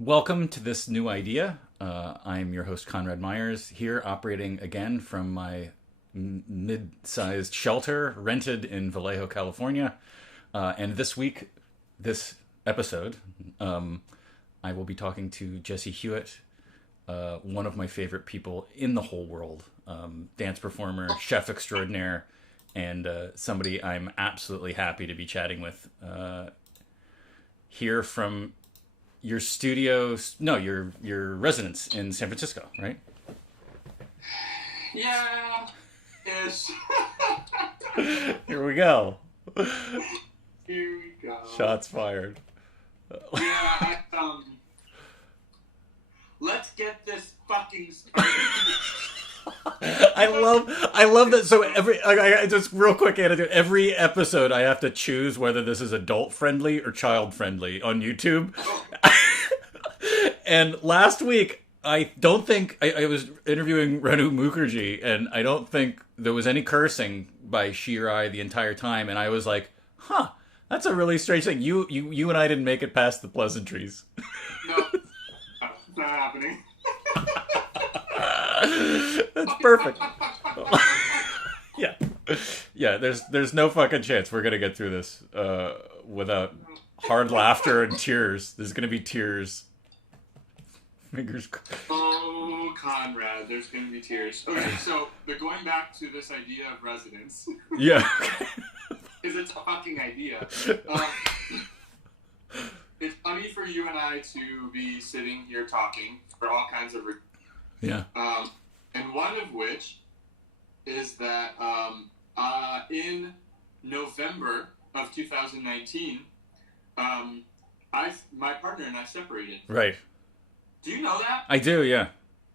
Welcome to this new idea. I'm your host, Conrad Meyers, here operating again from my mid-sized shelter rented in Vallejo, California. And this episode, I will be talking to Jesse Hewit, one of my favorite people in the whole world, dance performer, chef extraordinaire, and somebody I'm absolutely happy to be chatting with here from your studios, no, your residence in San Francisco, right? Yeah, ish. Here we go. Here we go. Shots fired. Let's get this fucking started. I love that. So just real quick anecdote. Every episode, I have to choose whether this is adult friendly or child friendly on YouTube. And last week, I don't think I was interviewing Renu Mukherjee, and I don't think there was any cursing by she or I the entire time. And I was like, "Huh, that's a really strange thing." You and I didn't make it past the pleasantries. No, it's not happening. That's perfect. Yeah. There's no fucking chance we're gonna get through this without hard laughter and tears. There's gonna be tears. Fingers. Oh, Conrad, there's going to be tears. Okay, so going back to this idea of residence. Yeah. Because it's a fucking idea. It's funny for you and I to be sitting here talking for all kinds of reasons. Yeah. And one of which is that in November of 2019, my partner and I separated. Right. Do you know that? I do, yeah.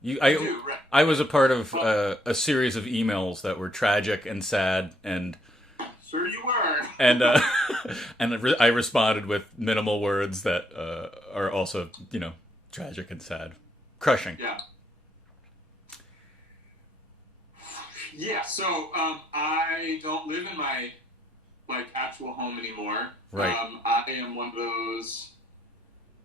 Right. I was a part of a series of emails that were tragic and sad, and sure you were. And I responded with minimal words that are also, tragic and sad, crushing. Yeah. Yeah. So I don't live in my actual home anymore. Right. I am one of those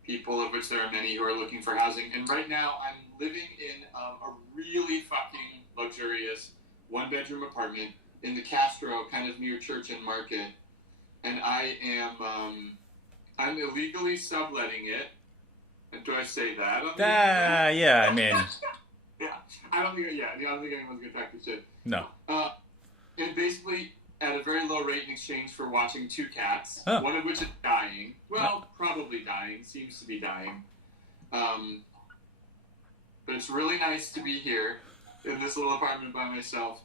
people, of which there are many, who are looking for housing. And right now, I'm living in a really fucking luxurious one-bedroom apartment in the Castro, kind of near Church and Market. And I am, I'm illegally subletting it. And do I say that? Yeah, I mean... Yeah, I don't think anyone's gonna talk this shit. No. And basically, at a very low rate in exchange for watching two cats, huh. One of which is dying. Well, probably dying. Seems to be dying. But it's really nice to be here in this little apartment by myself.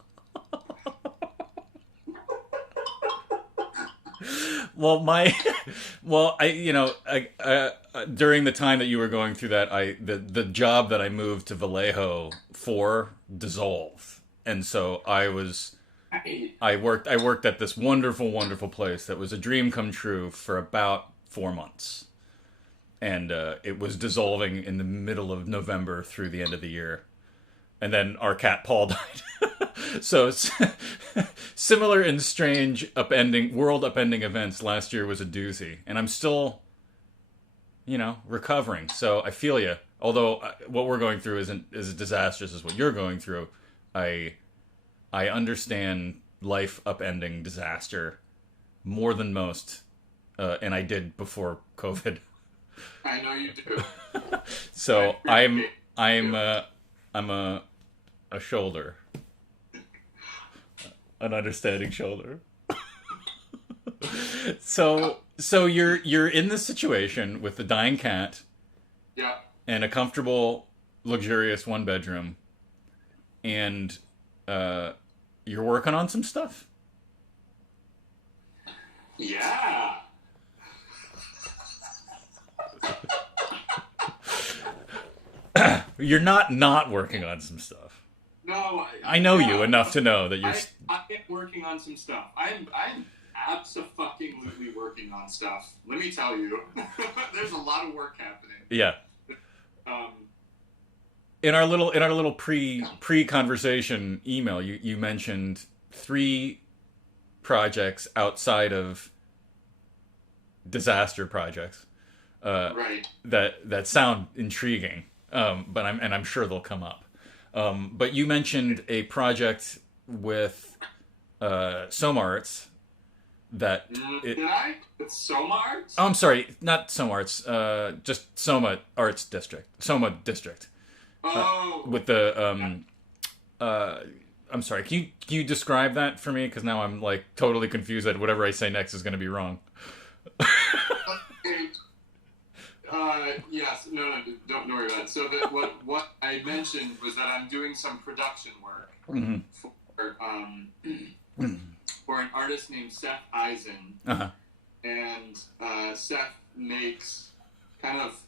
During the time that you were going through that, the job that I moved to Vallejo for dissolved, and so I worked at this wonderful, wonderful place that was a dream come true for about 4 months, and it was dissolving in the middle of November through the end of the year, and then our cat Paul died. So it's similar and strange world upending events. Last year was a doozy, and I'm still, recovering. So I feel you. Although what we're going through isn't as disastrous as what you're going through, I understand life upending disaster more than most, and I did before COVID. I know you do. So I'm a shoulder. An understanding shoulder. So you're in this situation with the dying cat. Yeah. And a comfortable, luxurious one bedroom, and you're working on some stuff. Yeah. You're not working on some stuff. No, I know you enough to know that you're. I am working on some stuff. I'm abso-fucking-lutely working on stuff. Let me tell you, there's a lot of work happening. Yeah. In our little pre-conversation email, you mentioned 3 projects outside of disaster projects. Right. that sound intriguing. But I'm sure they'll come up. But you mentioned a project with Soma Arts that Did I? With Soma Arts? Oh, I'm sorry, not Soma Arts. Just Soma Arts District. Soma District. With the I'm sorry. Can you describe that for me? Because now I'm like totally confused that whatever I say next is going to be wrong. Okay. Yes. No. Don't worry about it. So what I mentioned was that I'm doing some production work for an artist named Seth Eisen, and Seth makes kind of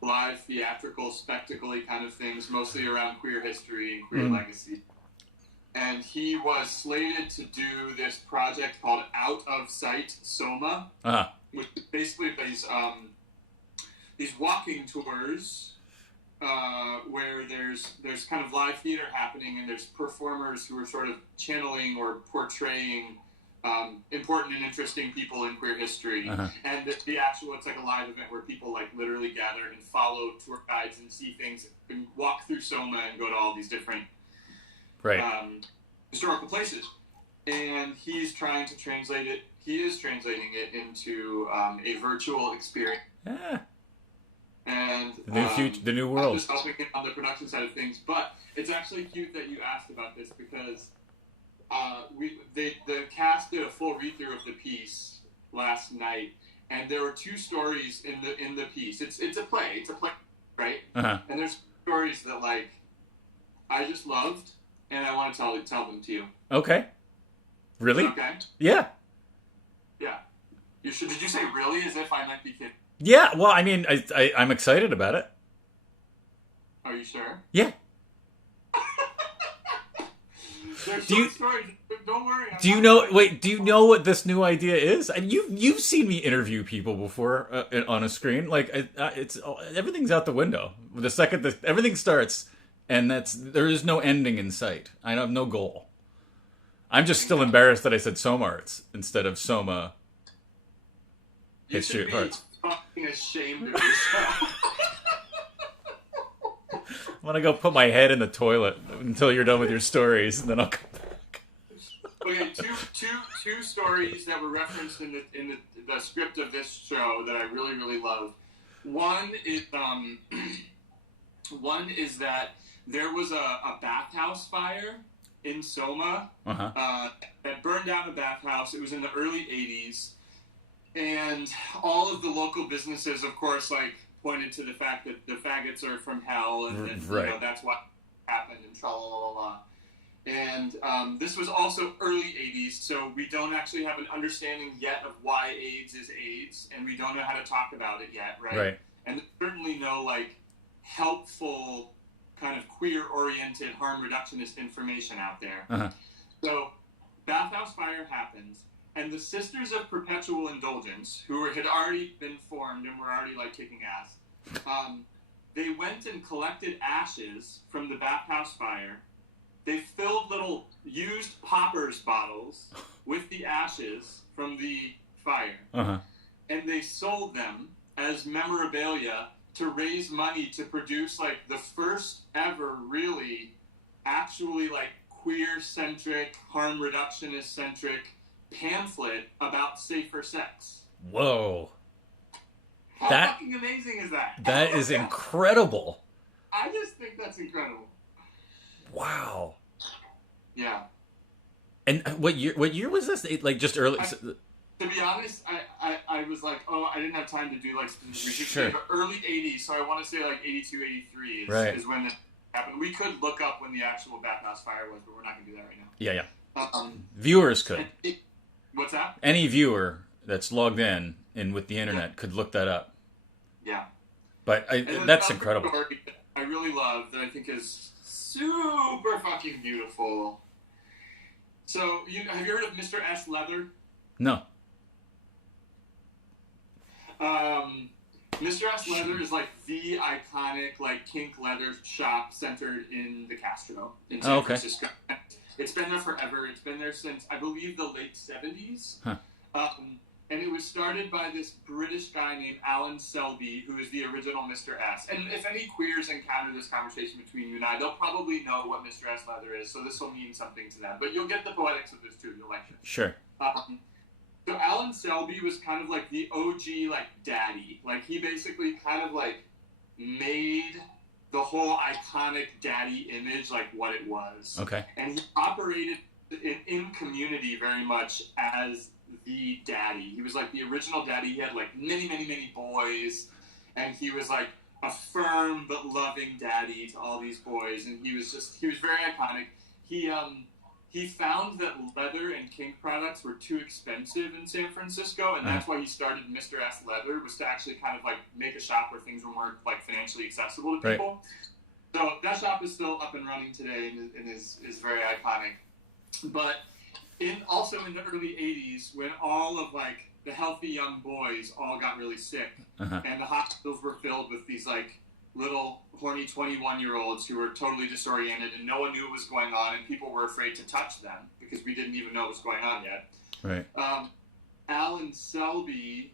live theatrical, spectacle-y kind of things, mostly around queer history and queer legacy. And he was slated to do this project called Out of Sight Soma, which is basically these walking tours where there's kind of live theater happening, and there's performers who are sort of channeling or portraying important and interesting people in queer history. And the actual, it's like a live event where people like literally gather and follow tour guides and see things and walk through Soma and go to all these different historical places. And he's trying to translate it. He is translating it into a virtual experience. Yeah. And the new world. I'm just helping him on the production side of things, but it's actually cute that you asked about this because the cast did a full read through of the piece last night, and there were two stories in the piece. It's a play, right? And there's stories that like I just loved, and I want to tell them to you. Okay. Really? Okay. Yeah. Yeah. You should. Did you say really? As if I might be kidding. Yeah, well, I mean, I'm excited about it. Are you sure? Yeah. There's short stories. Don't worry. Do you know? Wait, do you know what this new idea is? And you've seen me interview people before on a screen. Like it's everything's out the window the second everything starts, and there is no ending in sight. I have no goal. I'm just still embarrassed that I said Soma Arts instead of Soma History of Arts. Fucking ashamed of yourself. I want to go put my head in the toilet until you're done with your stories, and then I'll come back. Okay, two stories that were referenced in the script of this show that I really, really love. One is that there was a bathhouse fire in Soma that burned down a bathhouse. It was in the early 80s. And all of the local businesses, of course, like pointed to the fact that the faggots are from hell, and you know, that's what happened, and tra-la-la-la-la. And this was also early 80s, so we don't actually have an understanding yet of why AIDS is AIDS, and we don't know how to talk about it yet, right? And there's certainly no, like, helpful kind of queer-oriented harm reductionist information out there. So, bathhouse fire happens. And the Sisters of Perpetual Indulgence, who had already been formed and were already, like, kicking ass, they went and collected ashes from the bathhouse fire. They filled little used poppers bottles with the ashes from the fire. And they sold them as memorabilia to raise money to produce, like, the first ever really, actually, like, queer-centric, harm reductionist-centric pamphlet about safer sex. Whoa. How fucking amazing is that? That is incredible. I just think that's incredible. Wow. Yeah. And what year was this? Like just early? To be honest, I was like, I didn't have time to do like research, sure. But early 80s, so I want to say like 82, 83 is when it happened. We could look up when the actual bathhouse fire was, but we're not going to do that right now. Yeah. Viewers could. What's that? Any viewer that's logged in and with the internet could look that up. Yeah. But that's incredible. Story that I really love that I think is super fucking beautiful. So, have you heard of Mr. S. Leather? No. Mr. S. Leather is like the iconic like kink leather shop centered in the Castro in San Francisco. It's been there forever. It's been there since I believe the late 70s. And it was started by this British guy named Alan Selby, who is the original Mr. S. And if any queers encounter this conversation between you and I, they'll probably know what Mr. S leather is, so this will mean something to them. But you'll get the poetics of this too. You'll like it. Sure. So Alan Selby was kind of like the OG, like, daddy. Like, he basically kind of, like, made the whole iconic daddy image, like, what it was. Okay. And he operated in community very much as the daddy. He was, like, the original daddy. He had, like, many, many, many boys. And he was, like, a firm but loving daddy to all these boys. And he was very iconic. He found that leather and kink products were too expensive in San Francisco, and that's why he started Mr. S Leather, was to actually kind of like make a shop where things were more like financially accessible to people. Right. So that shop is still up and running today and is very iconic. But also in the early 80s, when all of like the healthy young boys all got really sick, and the hospitals were filled with these like little horny 21-year-olds who were totally disoriented and no one knew what was going on and people were afraid to touch them because we didn't even know what was going on yet. Right. Alan Selby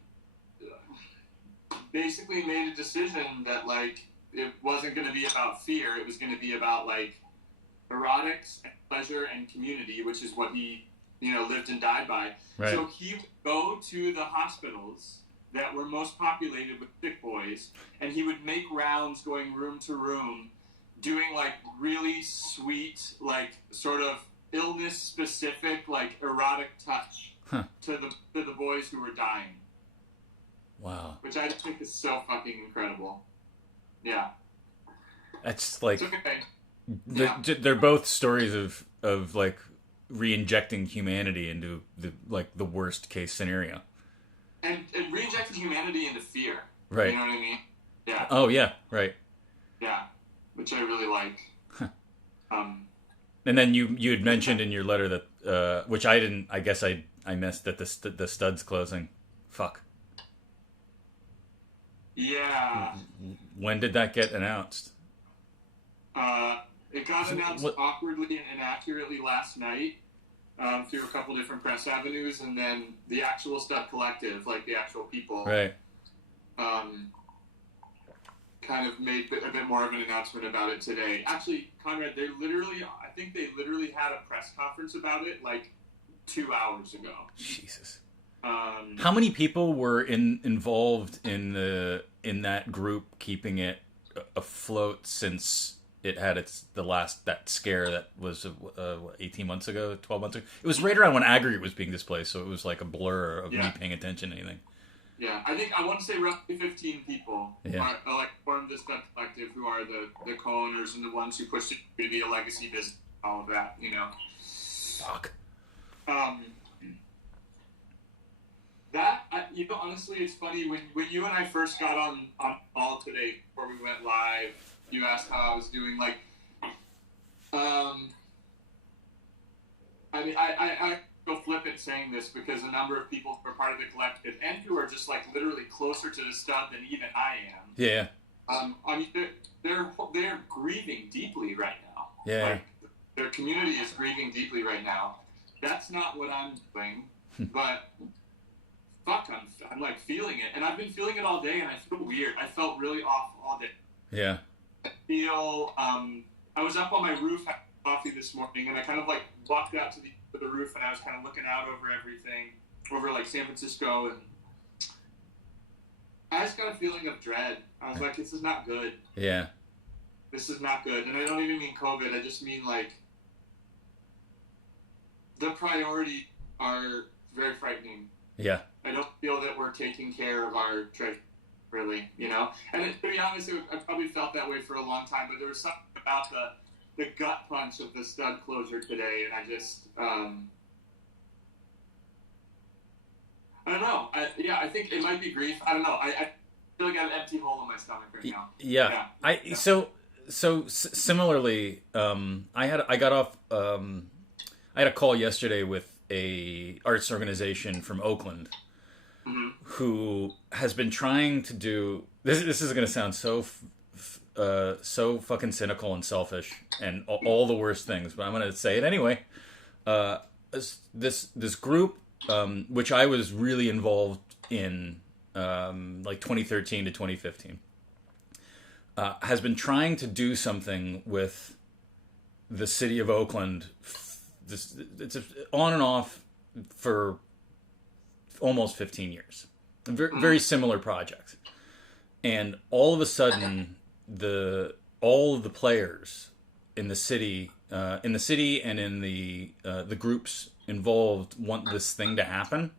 basically made a decision that like it wasn't going to be about fear, it was going to be about like erotics and pleasure and community, which is what he lived and died by. Right. So he would go to the hospitals that were most populated with sick boys, and he would make rounds going room to room, doing like really sweet, like sort of illness-specific, like erotic touch to the boys who were dying. Wow. Which I think is so fucking incredible. Yeah. That's like okay. They're both stories of like re-injecting humanity into the worst case scenario. And reinjecting humanity into fear. Right. You know what I mean? Yeah. Oh, yeah. Right. Yeah. Which I really like. And then you had mentioned in your letter that, which I didn't, I guess I missed, that the stud's closing. Fuck. Yeah. When did that get announced? It got announced awkwardly and inaccurately last night. Through a couple different press avenues, and then the actual Stud Collective, like the actual people, right? Kind of made a bit more of an announcement about it today. Actually, Conrad, I think they literally had a press conference about it like 2 hours ago. Jesus. How many people were involved in that group keeping it afloat since it had that scare that was 18 months ago, 12 months ago? It was right around when Aggregate was being displaced, so it was like a blur of me paying attention to anything. Yeah, I want to say roughly 15 people are like formed this Stud Collective, who are the co-owners and the ones who pushed it to be a legacy business, all of that, Fuck. Honestly, it's funny, when you and I first got on call today, before we went live, you asked how I was doing, like, I feel flippant saying this because a number of people who are part of the collective and who are just, like, literally closer to the stud than even I am. Yeah. I mean, they're grieving deeply right now. Yeah. Like, their community is grieving deeply right now. That's not what I'm doing, but fuck, I'm like feeling it, and I've been feeling it all day, and I feel weird. I felt really off all day. Yeah. I feel, I was up on my roof having coffee this morning, and I kind of like walked out to the roof, and I was kind of looking out over everything, over like San Francisco, and I just got a feeling of dread. I was like, this is not good. Yeah. This is not good. And I don't even mean COVID, I just mean like the priorities are very frightening. Yeah. I don't feel that we're taking care of our treasure, really, And to be honest, I probably felt that way for a long time, but there was something about the gut punch of the stud closure today, and I just, I don't know. I think it might be grief. I don't know. I feel like I have an empty hole in my stomach right now. Yeah. So similarly, I had a call yesterday with a arts organization from Oakland, who has been trying to do this. This is going to sound so fucking cynical and selfish and all the worst things, but I'm going to say it anyway. This group which I was really involved in, like 2013 to 2015, has been trying to do something with the city of Oakland. It's on and off for almost 15 years. Very, very similar projects. And all of a sudden, all of the players in the city and in the groups involved want this thing to happen,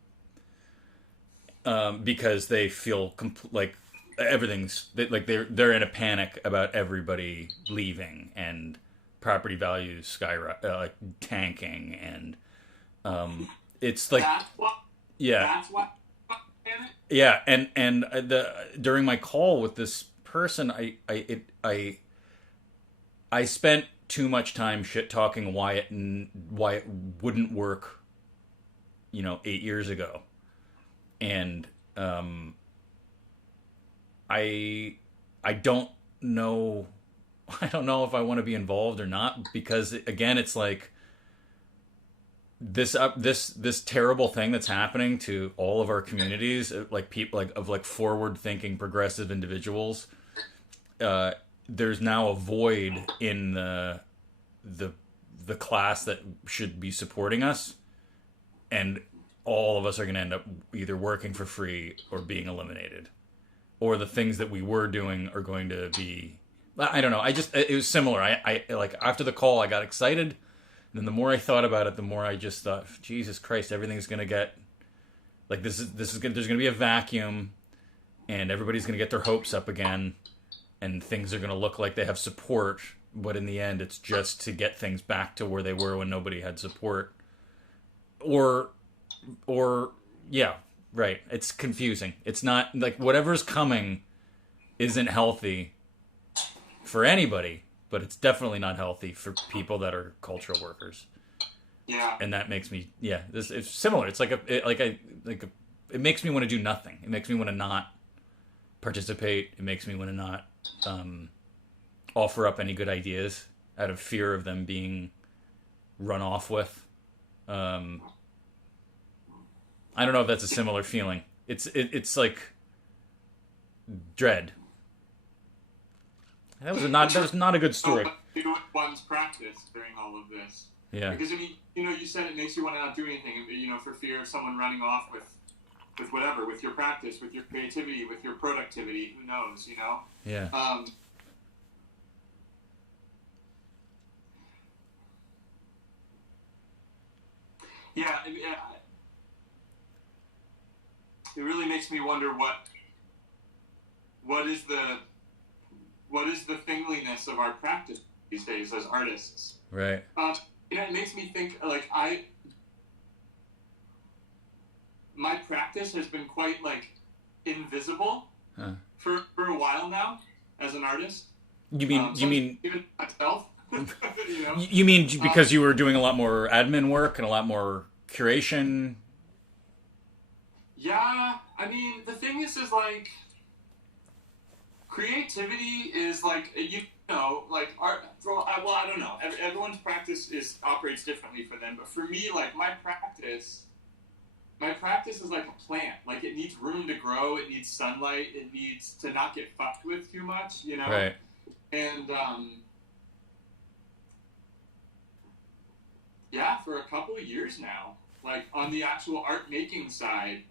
because they feel like everything's like they're in a panic about everybody leaving and property values like tanking, and it's like That's what. yeah. That's what. Yeah, and during my call with this person, I spent too much time shit talking why it wouldn't work, 8 years ago, and I don't know if I want to be involved or not, because again, it's like this terrible thing that's happening to all of our communities, like people like forward thinking progressive individuals. There's now a void in the class that should be supporting us, and all of us are going to end up either working for free or being eliminated, or the things that we were doing are going to be, I don't know. It was similar. I like, after the call, I got excited. And then the more I thought about it, the more I just thought, Jesus Christ, everything's going to get like there's going to be a vacuum, and everybody's going to get their hopes up again, and things are going to look like they have support, but in the end, it's just to get things back to where they were when nobody had support. Or yeah, right. It's confusing. It's not like whatever's coming isn't healthy for anybody, but it's definitely not healthy for people that are cultural workers. Yeah. And that makes me, it's similar. It's it makes me want to do nothing. It makes me want to not participate. It makes me want to not offer up any good ideas out of fear of them being run off with. I don't know if that's a similar feeling. It's like dread. That was not a good story. Do one's practice during all of this. Yeah. Because I mean, you said it makes you want to not do anything, for fear of someone running off with whatever, with your practice, with your creativity, with your productivity. Who knows? Yeah. Yeah. It really makes me wonder what is the thingliness of our practice these days as artists. Right. It makes me think, like, my practice has been quite, like, invisible for a while now as an artist. You mean even myself? You mean because you were doing a lot more admin work and a lot more curation? Yeah, I mean, the thing is like, creativity is like, like art. Well, I don't know. Everyone's practice operates differently for them, but for me, like, my practice is like a plant. Like, it needs room to grow. It needs sunlight. It needs to not get fucked with too much. Right. And yeah, for a couple of years now, like, on the actual art making side,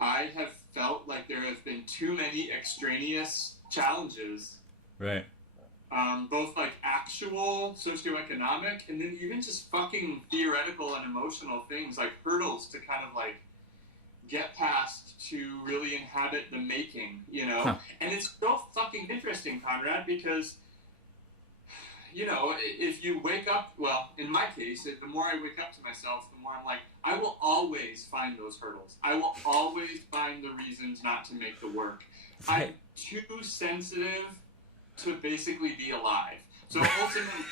I have felt like there have been too many extraneous challenges. Right. Both, like, actual socioeconomic and then even just fucking theoretical and emotional things, like hurdles to kind of, like, get past to really inhabit the making, Huh. And it's so fucking interesting, Conrad, because, if you wake up, well, in my case, the more I wake up to myself, the more I'm like, I will always find those hurdles. I will always find the reasons not to make the work. Right. I'm too sensitive to basically be alive. So ultimately,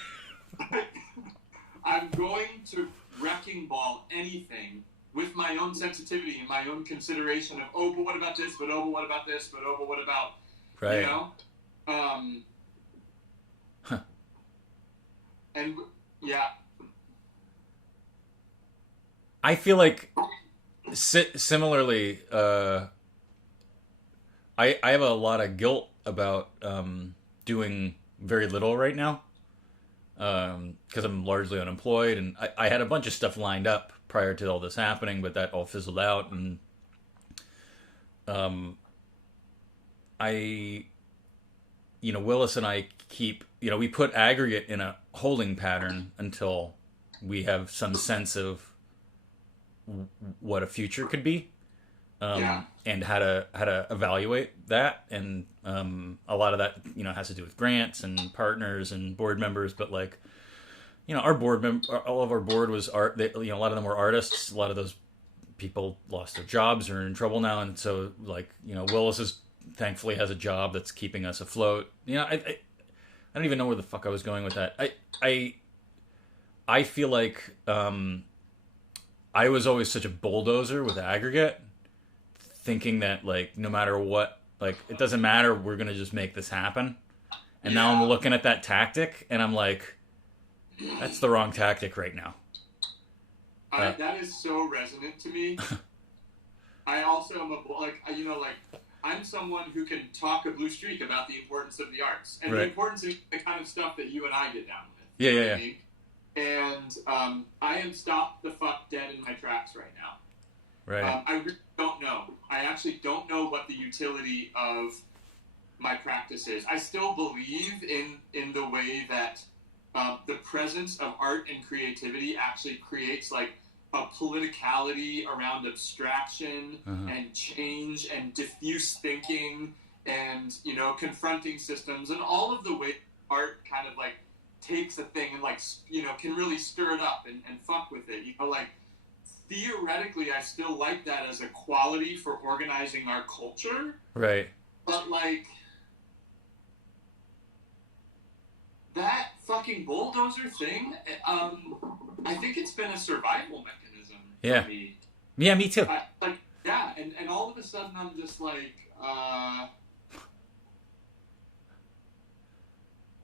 I'm going to wrecking ball anything with my own sensitivity and my own consideration of, oh, but what about this? But oh, but what about this? But oh, but what about, Right. And yeah. I feel like Similarly, I have a lot of guilt about doing very little right now because I'm largely unemployed, and I had a bunch of stuff lined up prior to all this happening, but that all fizzled out, and um, I, Willis and I keep, we put aggregate in a holding pattern until we have some sense of what a future could be, Yeah. and how to evaluate that, and a lot of that has to do with grants and partners and board members, but like our all of our board was art. A lot of them were artists. A lot of those people lost their jobs or are in trouble now, and so like Willis is thankfully has a job that's keeping us afloat. I don't even know where the fuck I was going with that. I feel like I was always such a bulldozer with aggregate, thinking that like no matter what, like it doesn't matter, we're gonna just make this happen. And now I'm looking at that tactic and I'm like, that's the wrong tactic right now. That is so resonant to me. I also am I'm someone who can talk a blue streak about the importance of the arts and the importance of the kind of stuff that you and I get down with. Yeah. I mean? And I am stopped the fuck dead in my tracks right now. Right. I really don't know. I actually don't know what the utility of my practice is. I still believe in the way that the presence of art and creativity actually creates like a politicality around abstraction and change and diffuse thinking and confronting systems and all of the way art kind of like takes a thing and like can really stir it up and fuck with it. Like theoretically I still like that as a quality for organizing our culture. Right. But like that fucking bulldozer thing, I think it's been a survival mechanism for me. Yeah, me too. And all of a sudden I'm just like,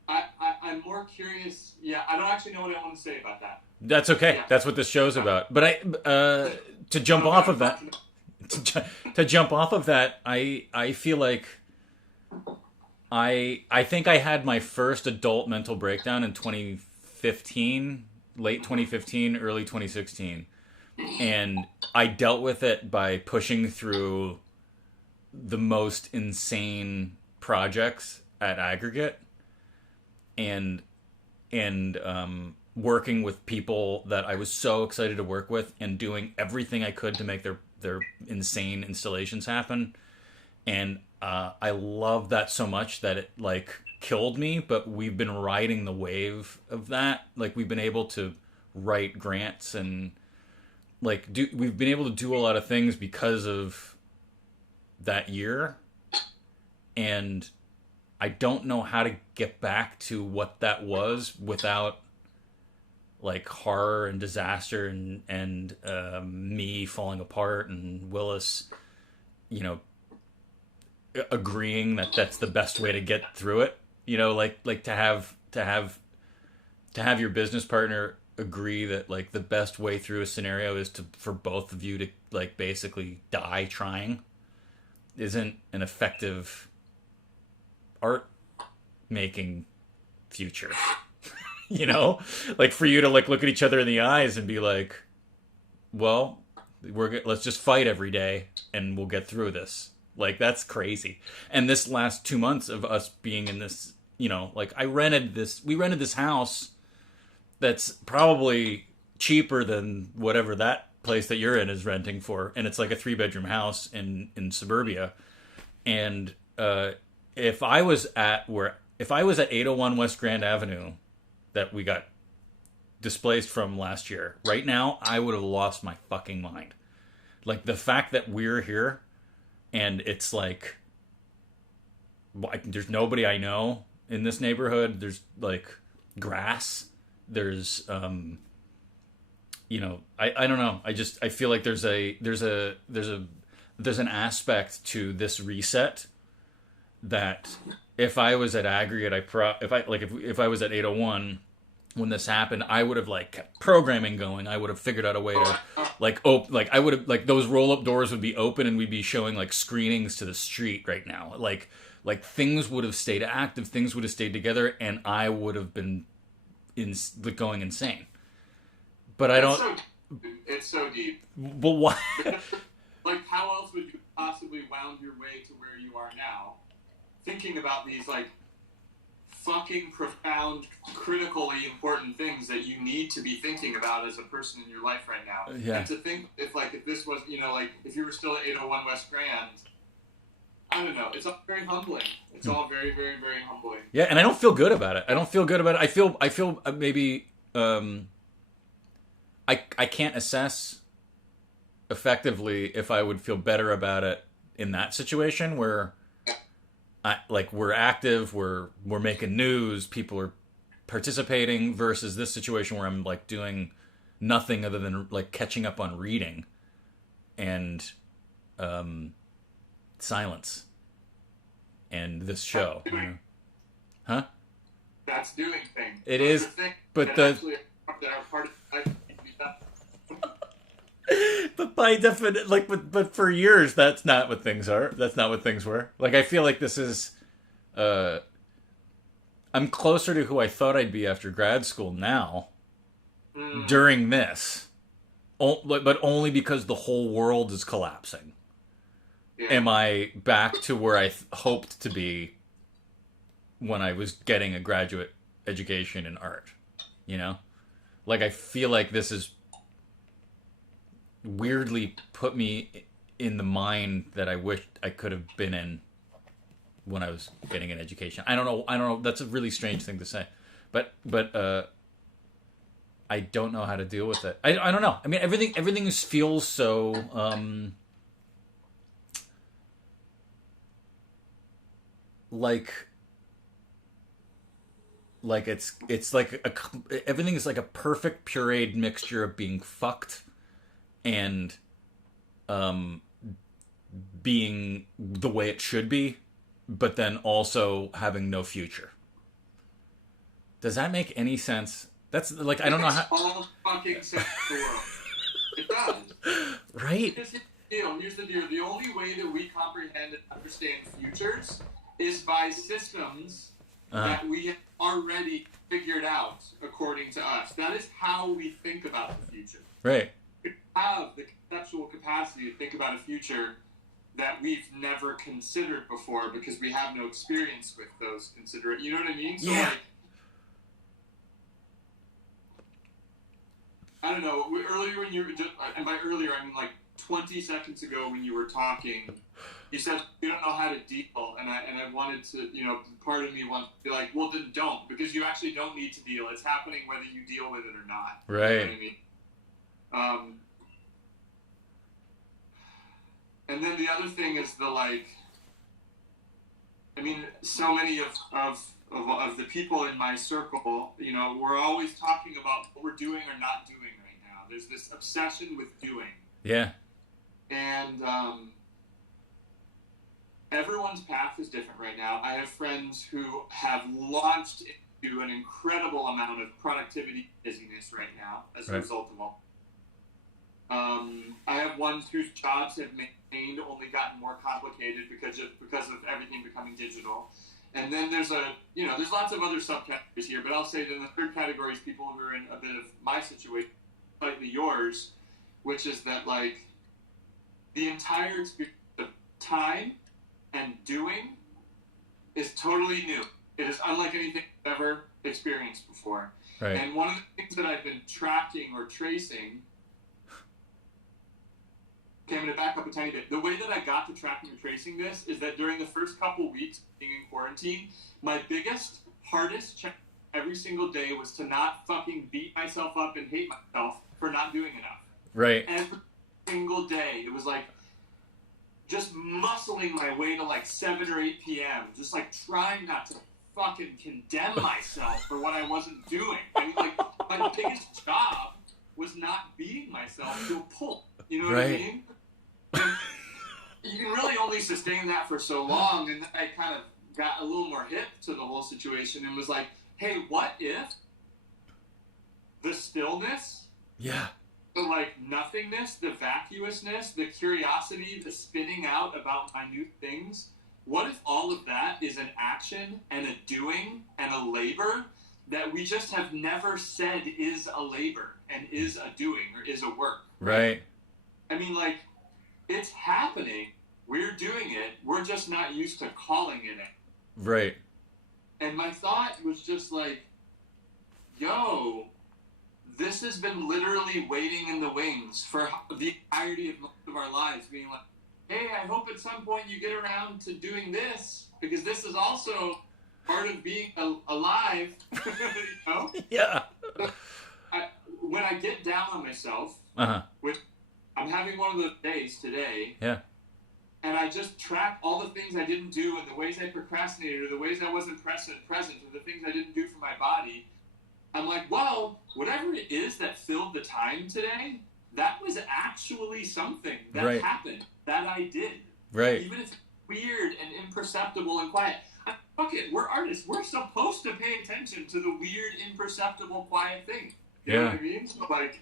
I'm more curious. Yeah, I don't actually know what I want to say about that. That's okay. Yeah. That's what this show's about. But to jump off of that, I feel like I think I had my first adult mental breakdown in 2015, late 2015, early 2016. And I dealt with it by pushing through the most insane projects at aggregate and working with people that I was so excited to work with and doing everything I could to make their insane installations happen. And I love that so much that it like killed me, but we've been riding the wave of that. Like we've been able to write grants and like we've been able to do a lot of things because of that year. And I don't know how to get back to what that was without like horror and disaster and me falling apart and Willis, agreeing that that's the best way to get through it. Like to have your business partner agree that like the best way through a scenario is for both of you to like basically die trying isn't an effective art making future. Like for you to like look at each other in the eyes and be like, well, let's just fight every day and we'll get through this. Like that's crazy. And this last 2 months of us being in this, like we rented this house that's probably cheaper than whatever that place that you're in is renting for, and it's like a 3-bedroom house in suburbia. And if I was at 801 West Grand Avenue that we got displaced from last year, right now I would have lost my fucking mind. Like the fact that we're here and it's like there's nobody I know in this neighborhood. There's like grass. There's I don't know. I feel like there's an aspect to this reset that if I was at aggregate, if I was at 801, when this happened, I would have like kept programming going. I would have figured out a way to like I would have like those roll up doors would be open and we'd be showing like screenings to the street right now. Like things would have stayed active, things would have stayed together, and I would have been going insane. But I don't. It's so deep. But why? Like, how else would you possibly wound your way to where you are now? Thinking about these like fucking profound, critically important things that you need to be thinking about as a person in your life right now. Yeah. And to think if this was, like if you were still at 801 West Grand, I don't know. It's all very humbling. It's all very, very, very humbling. Yeah, and I don't feel good about it. I don't feel good about it. I feel maybe I can't assess effectively if I would feel better about it in that situation where we're active, we're making news, people are participating, versus this situation where I'm like doing nothing other than like catching up on reading and silence and this show. Huh? That's doing things. It is, but the but by definition, like, but for years, that's not what things are. That's not what things were. Like, I feel like this is, I'm closer to who I thought I'd be after grad school now, during this, but only because the whole world is collapsing. Yeah. Am I back to where I hoped to be when I was getting a graduate education in art? Like, I feel like this is weirdly put me in the mind that I wish I could have been in when I was getting an education. I don't know. That's a really strange thing to say, but I don't know how to deal with it. I don't know. I mean, everything feels so like it's like everything is like a perfect pureed mixture of being fucked and being the way it should be, but then also having no future. Does that make any sense? That's like, I don't know how. All fucking sense in the world. It does. Right? Here's the deal. The only way that we comprehend and understand futures is by systems that we have already figured out according to us. That is how we think about the future. Right. We have the conceptual capacity to think about a future that we've never considered before because we have no experience with those considerate. You know what I mean? So yeah. I don't know. Earlier when you were just, and by earlier I mean like 20 seconds ago when you were talking, you said you don't know how to deal, and I wanted to, part of me wants to be like, well then don't, because you actually don't need to deal. It's happening whether you deal with it or not. Right. You know what I mean? And then the other thing is so many of the people in my circle, we're always talking about what we're doing or not doing right now. There's this obsession with doing. Yeah. And everyone's path is different right now. I have friends who have launched into an incredible amount of productivity busyness right now as a result of all. I have ones whose jobs have only gotten more complicated because of everything becoming digital. And then there's there's lots of other subcategories here, but I'll say that the third category is people who are in a bit of my situation, slightly yours, which is that like the entire experience of time and doing is totally new. It is unlike anything I've ever experienced before. Right. And one of the things that I've been tracking or tracing, okay, I'm going to back up a tiny bit. The way that I got to tracking or tracing this is that during the first couple weeks being in quarantine, my biggest, hardest check every single day was to not fucking beat myself up and hate myself for not doing enough. Right. Every single day. It was like just muscling my way to like 7 or 8 p.m. Just like trying not to fucking condemn myself for what I wasn't doing. I mean, like, my biggest job was not beating myself to a pulp. You know what I mean? And you can really only sustain that for so long, and then I kind of got a little more hip to the whole situation and was like, hey, what if the stillness, Yeah. the like nothingness, the vacuousness, the curiosity, the spinning out about minute things. What if all of that is an action and a doing and a labor that we just have never said is a labor and is a doing or is a work? Right. I mean, like, it's happening. We're doing it. We're just not used to calling it it. Right. And my thought was just like, yo, this has been literally waiting in the wings for the entirety of most of our lives, being like, hey, I hope at some point you get around to doing this, because this is also part of being alive, you know? Yeah. When I get down on myself, which I'm having one of those days today, and I just track all the things I didn't do and the ways I procrastinated or the ways I wasn't present or the things I didn't do for my body, I'm like, well, whatever it is that filled the time today, that was actually something that happened, that I did. Right. Even if it's weird and imperceptible and quiet. Fuck it, we're artists. We're supposed to pay attention to the weird, imperceptible, quiet thing. You know what I mean? So, like,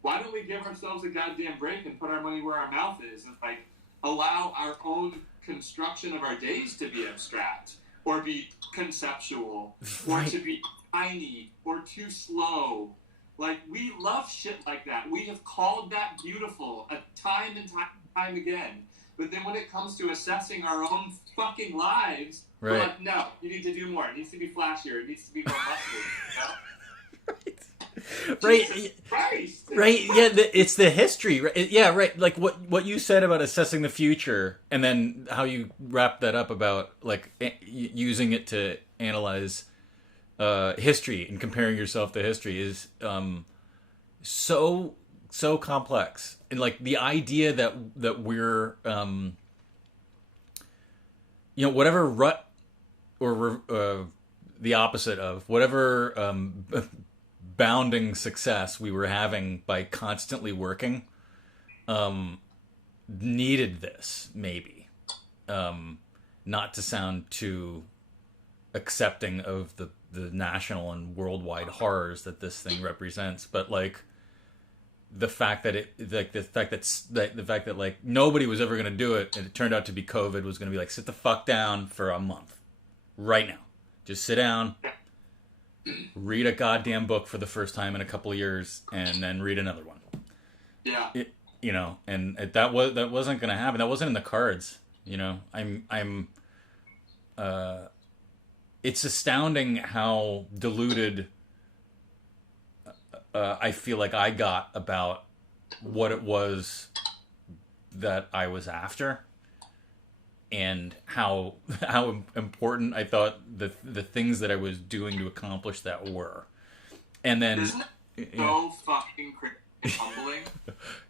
why don't we give ourselves a goddamn break and put our money where our mouth is and, like, allow our own construction of our days to be abstract or be conceptual or to be tiny or too slow. Like, we love shit like that. We have called that beautiful time and time again. But then when it comes to assessing our own fucking lives, we're like, no, you need to do more. It needs to be flashier. It needs to be more muscular. You know? Right. Christ. Right. Yeah. It's the history. Right? Yeah. Right. Like what you said about assessing the future, and then how you wrap that up about like using it to analyze history and comparing yourself to history is so complex. And like the idea that we're whatever rut or the opposite of whatever bounding success we were having by constantly working needed this, maybe not to sound too accepting of the national and worldwide horrors that this thing represents, but like the fact that like nobody was ever going to do it, and it turned out to be COVID, was going to be like, sit the fuck down for a month right now, just sit down, read a goddamn book for the first time in a couple of years, and then read another one. And that wasn't going to happen. That wasn't in the cards. It's astounding how deluded I feel like I got about what it was that I was after, and how important I thought the things that I was doing to accomplish that were. And then isn't it so fucking humbling?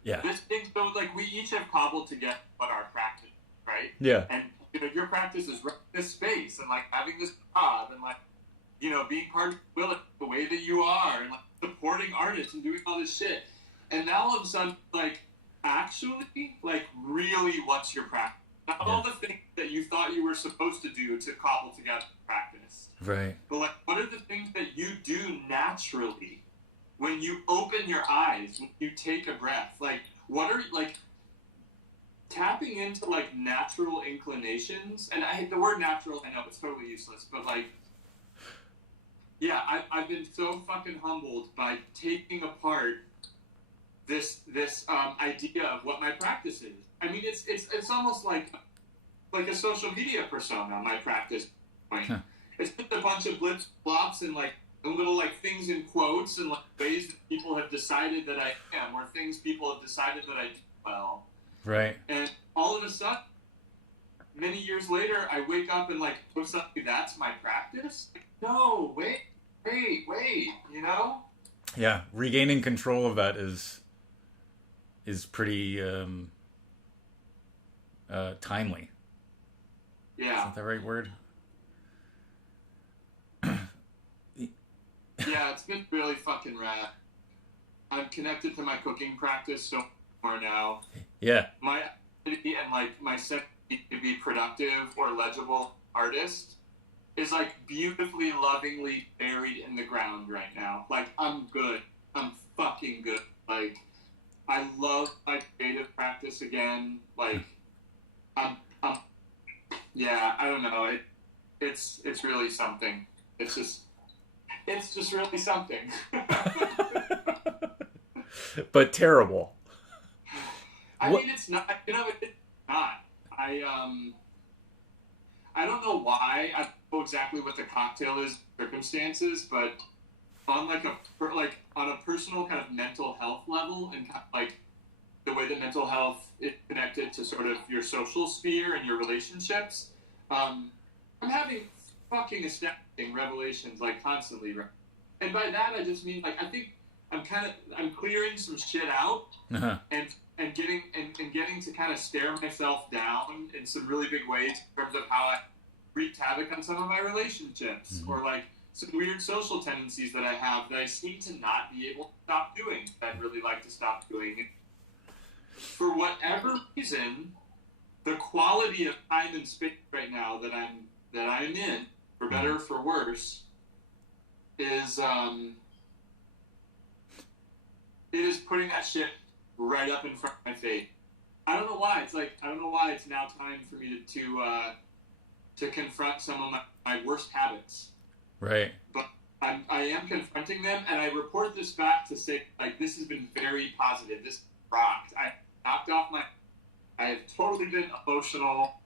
Yeah. This thing, so like we each have cobbled together what our practice, right? Yeah. And your practice is running this space and like having this job and like being part of Willet the way that you are and like supporting artists and doing all this shit. And now all of a sudden, like, actually, like, really, what's your practice? Not all the things that you thought you were supposed to do to cobble together practice. Right. But, like, what are the things that you do naturally when you open your eyes, when you take a breath? Like, what are, like, tapping into, like, natural inclinations? And I hate the word natural. I know it's totally useless, but, like, yeah, I've been so fucking humbled by taking apart this idea of what my practice is. I mean, it's almost like a social media persona. My practice point. It's just a bunch of blips, flops, and like little like things in quotes and like ways that people have decided that I am, or things people have decided that I do well. Right. And all of a sudden, many years later, I wake up and like, oh, suddenly that's my practice. No, wait, Yeah, regaining control of that is pretty timely. Yeah. Is that the right word? Yeah, it's been really fucking rad. I'm connected to my cooking practice so much more now. Yeah. My activity and like my sense to be productive or legible artist is like beautifully, lovingly buried in the ground right now. Like, I'm good. I'm fucking good. Like, I love my creative practice again. Like, I'm yeah, I don't know. It's really something. It's just really something. But terrible. I mean, it's not. You know, it's not. I don't know why. I don't know exactly what the cocktail is, circumstances, but on on a personal kind of mental health level, and kind of like the way that mental health is connected to sort of your social sphere and your relationships, I'm having fucking astounding revelations like constantly. And by that I just mean like I think I'm clearing some shit out and getting to kind of stare myself down in some really big ways in terms of how I wreaked havoc on some of my relationships, or like some weird social tendencies that I have that I seem to not be able to stop doing, that I'd really like to stop doing. For whatever reason, the quality of time and space right now that I'm in, for better or for worse, is it is putting that shit right up in front of my face. I don't know why. I don't know why it's now time for me to confront some of my worst habits. Right. But I am confronting them, and I report this back to say, like, this has been very positive. This rocked. I knocked off I have totally been emotional.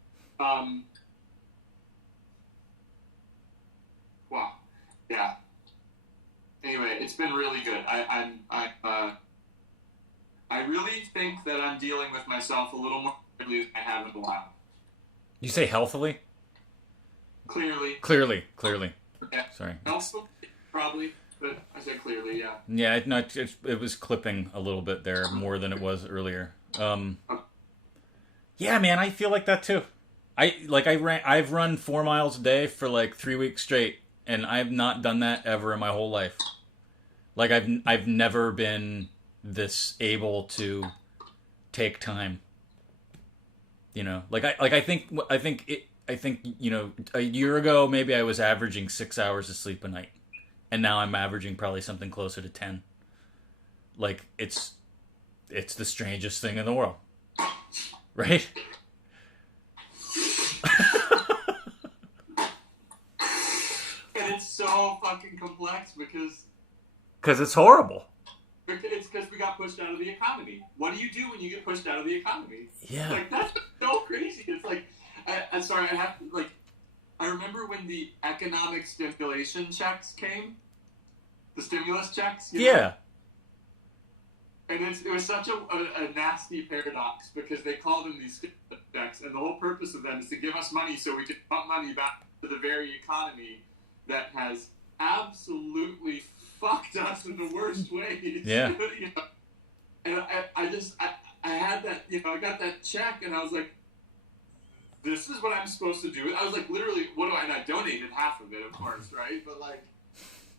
Wow. Yeah. Anyway, it's been really good. I really think that I'm dealing with myself a little more clearly than I have in a while. You say healthily? Clearly. Clearly. Yeah. Sorry. Healthfully, probably, but I said clearly, yeah. Yeah, it was clipping a little bit there more than it was earlier. Yeah, man, I feel like that too. I've run 4 miles a day for like 3 weeks straight, and I've not done that ever in my whole life. Like I've never been this able to take time. You know, I think you know, a year ago maybe I was averaging 6 hours of sleep a night, and now I'm averaging probably something closer to 10. Like it's the strangest thing in the world, right? And it's so fucking complex because it's horrible. It's because we got pushed out of the economy. What do you do when you get pushed out of the economy? Yeah. Like, that's so crazy. It's like, I'm sorry, I remember when the economic stimulation checks came. The stimulus checks. You know? And it was such a nasty paradox because they called them these stimulus checks, and the whole purpose of them is to give us money so we can pump money back to the very economy that has absolutely fucked us in the worst ways. Yeah. You know? And I had that, you know, I got that check, and I was like, this is what I'm supposed to do. I was like, literally, what do I, and I donated half of it, of course, right? But like,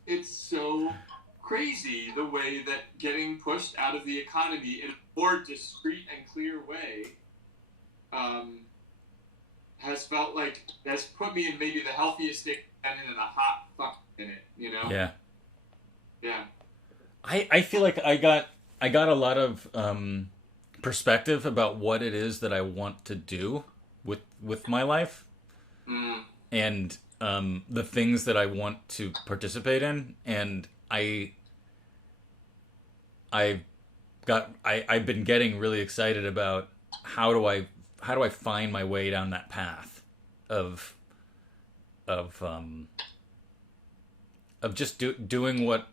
it's so crazy the way that getting pushed out of the economy in a more discreet and clear way has put me in maybe the healthiest state and in a hot fuck minute, you know? Yeah. Yeah. I feel like I got a lot of perspective about what it is that I want to do with my life, and the things that I want to participate in, and I've been getting really excited about how do I find my way down that path of just doing what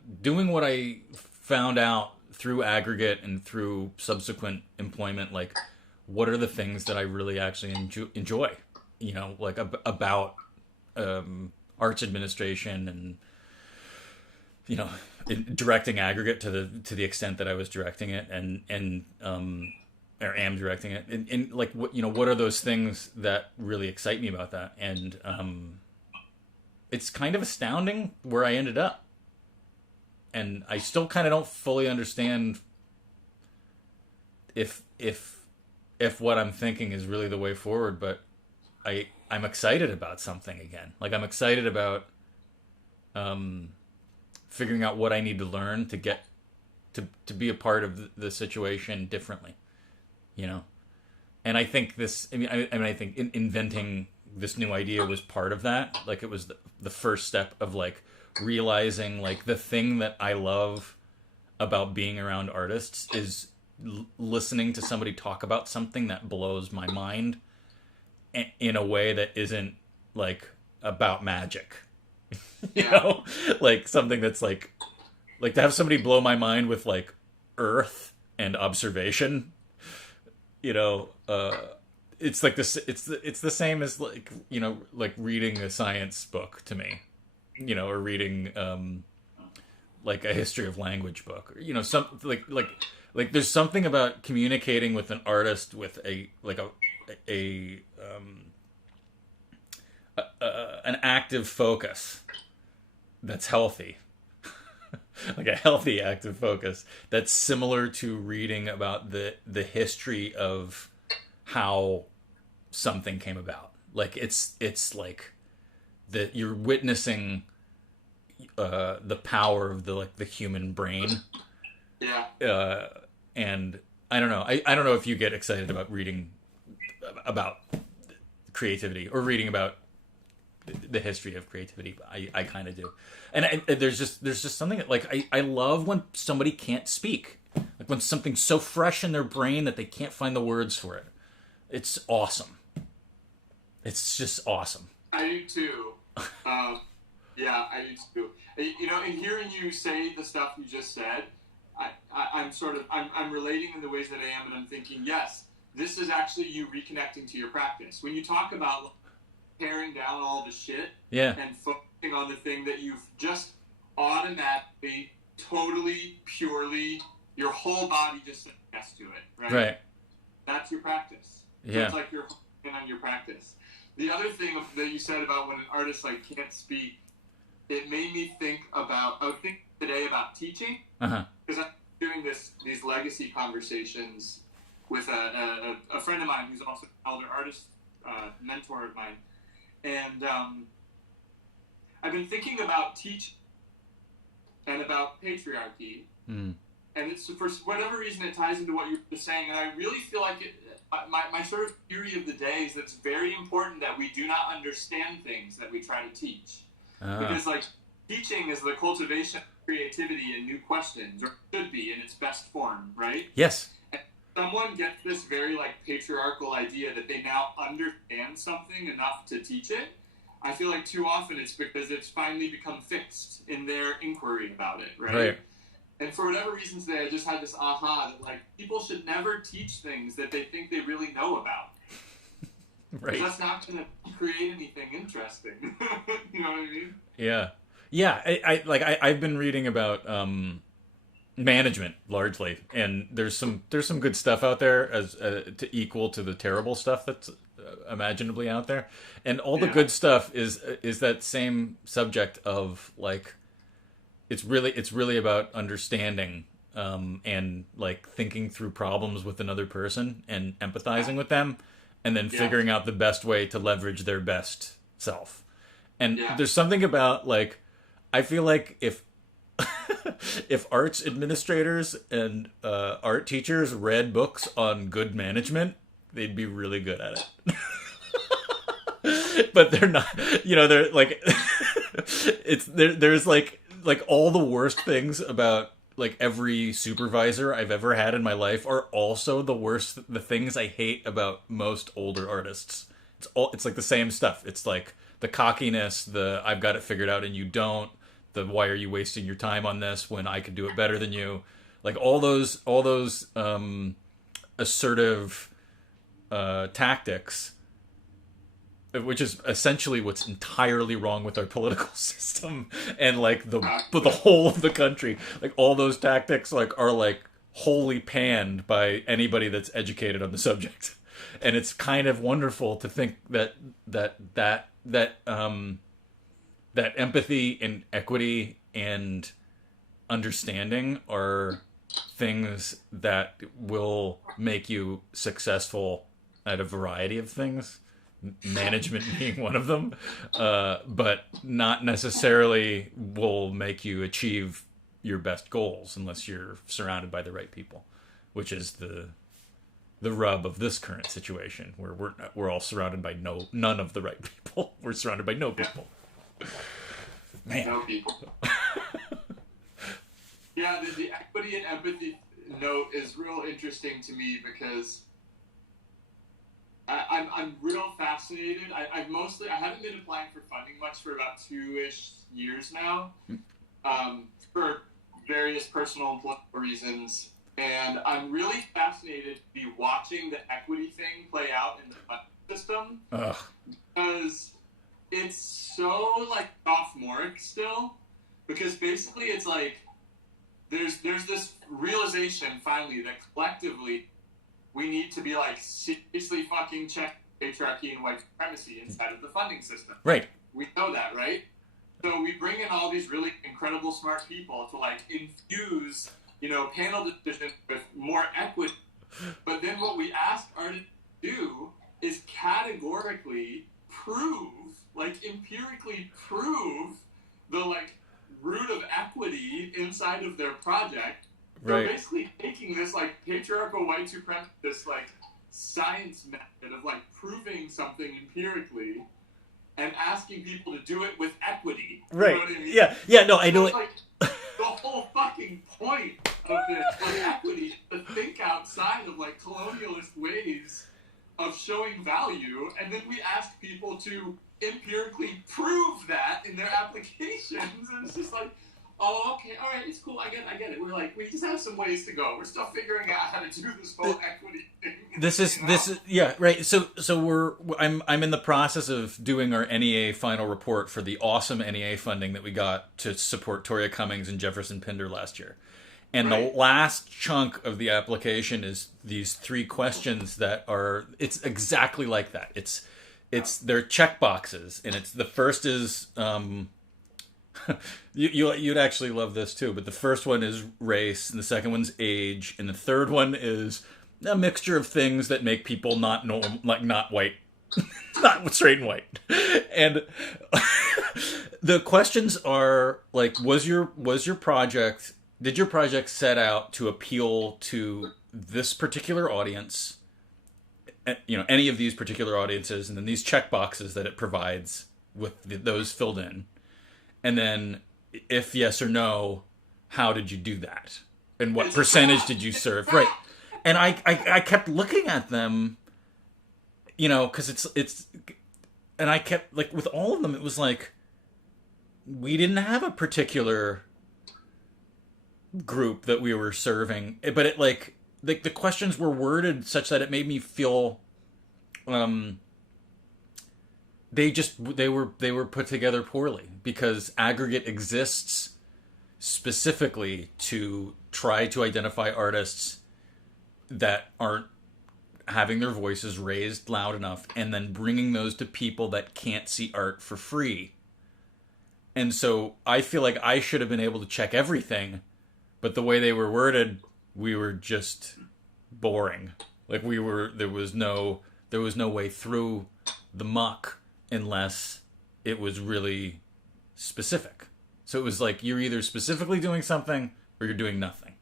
I found out through aggregate and through subsequent employment. Like, what are the things that I really actually enjoy? You know, like about arts administration and, you know, directing aggregate to the extent that I was directing it and or am directing it, and like what are those things that really excite me about that? And it's kind of astounding where I ended up, and I still kind of don't fully understand if what I'm thinking is really the way forward. But I'm excited about something again. Like, I'm excited about figuring out what I need to learn to get to be a part of the situation differently, you know. And I think this. I think inventing this new idea was part of that. Like it was the first step of like realizing like the thing that I love about being around artists is listening to somebody talk about something that blows my mind in a way that isn't like about magic. You know, like something that's like to have somebody blow my mind with like earth and observation, you know. It's like this, it's the same as like, you know, like reading a science book to me, you know, or reading like a history of language book, or, you know, some like there's something about communicating with an artist with an active focus that's healthy. Like a healthy active focus that's similar to reading about the history of how something came about. Like it's like that you're witnessing the power of the human brain. Yeah. And I don't know. I don't know if you get excited about reading about creativity or reading about the history of creativity, but I kind of do. And there's just something that, like, I love when somebody can't speak. Like when something's so fresh in their brain that they can't find the words for it. It's awesome. It's just awesome. I do too. Yeah, I do too. You know, and hearing you say the stuff you just said, I'm relating in the ways that I am, and I'm thinking, yes, this is actually you reconnecting to your practice. When you talk about tearing down all the shit, and focusing on the thing that you've just automatically, totally, purely, your whole body just said yes to it, right? Right. That's your practice. So it's like you're focusing on your practice. The other thing that you said about when an artist like can't speak, it made me think about, I was thinking today about teaching, because I'm doing these legacy conversations with a friend of mine who's also an elder artist, mentor of mine. And I've been thinking about teaching and about patriarchy. And it's, for whatever reason, it ties into what you were saying. And I really feel like my sort of theory of the day is that it's very important that we do not understand things that we try to teach. Because, like, teaching is the cultivation of creativity and new questions, or should be in its best form, right? Yes. And someone gets this very, like, patriarchal idea that they now understand something enough to teach it. I feel like too often it's because it's finally become fixed in their inquiry about it, right? And for whatever reason today, I just had this aha that, like, people should never teach things that they think they really know about. Right. That's not going to create anything interesting. You know what I mean? Yeah. Yeah. I've been reading about management largely, and there's some good stuff out there as to equal to the terrible stuff that's imaginably out there. And all the good stuff is that same subject of, like, it's really about understanding and, like, thinking through problems with another person and empathizing with them, and then figuring out the best way to leverage their best self. And there's something about, like, I feel like if arts administrators and art teachers read books on good management, they'd be really good at it. But they're not, you know, they're like, there's like all the worst things about, like, every supervisor I've ever had in my life are also the things I hate about most older artists. It's like the same stuff. It's like the cockiness, the I've got it figured out and you don't, the why are you wasting your time on this when I could do it better than you, like all those assertive tactics, which is essentially what's entirely wrong with our political system and, like, the whole of the country. Like, all those tactics, like, are, like, wholly panned by anybody that's educated on the subject. And it's kind of wonderful to think that empathy and equity and understanding are things that will make you successful at a variety of things, management being one of them, but not necessarily will make you achieve your best goals unless you're surrounded by the right people, which is the rub of this current situation where we're all surrounded by none of the right people. We're surrounded by no people. Man. No people. Yeah, the equity and empathy note is real interesting to me because I'm real fascinated. I haven't been applying for funding much for about 2-ish years now, for various personal and political reasons. And I'm really fascinated to be watching the equity thing play out in the funding system. Ugh. Because it's so like sophomoric still. Because basically it's like there's this realization finally that collectively we need to be like seriously fucking check patriarchy and white supremacy inside of the funding system. Right. We know that, right? So we bring in all these really incredible smart people to like infuse, panel decisions with more equity. But then what we ask artists to do is categorically prove, like empirically prove the like root of equity inside of their project. Right. They're basically taking this like patriarchal white supremacist like science method of like proving something empirically and asking people to do it with equity. Right. You know what I mean? Yeah, no, I know it. Like, the whole fucking point of this like equity is to think outside of like colonialist ways of showing value, and then we ask people to empirically prove that in their applications, and it's just like, oh, okay, all right, it's cool, I get it. We're like, we just have some ways to go. We're still figuring out how to do this whole equity thing. This is yeah, right. So I'm in the process of doing our NEA final report for the awesome NEA funding that we got to support Toria Cummings and Jefferson Pinder last year. And right. The last chunk of the application is these 3 questions that it's exactly like that. They're check boxes, and the first is you'd actually love this too, but the first one is race, and the second one's age, and the third one is a mixture of things that make people not white, not straight and white. And the questions are like, did your project set out to appeal to this particular audience, any of these particular audiences, and then these check boxes that it provides with those filled in. And then, if yes or no, how did you do that? And what percentage did you serve? Right. And I kept looking at them, because it's, and I kept, like, with all of them, it was like, we didn't have a particular group that we were serving. But it, like, the questions were worded such that it made me feel, they were put together poorly, because Aggregate exists specifically to try to identify artists that aren't having their voices raised loud enough, and then bringing those to people that can't see art for free. And so I feel like I should have been able to check everything, but the way they were worded, we were just boring. Like there was no way through the muck unless it was really specific. So it was like, you're either specifically doing something or you're doing nothing.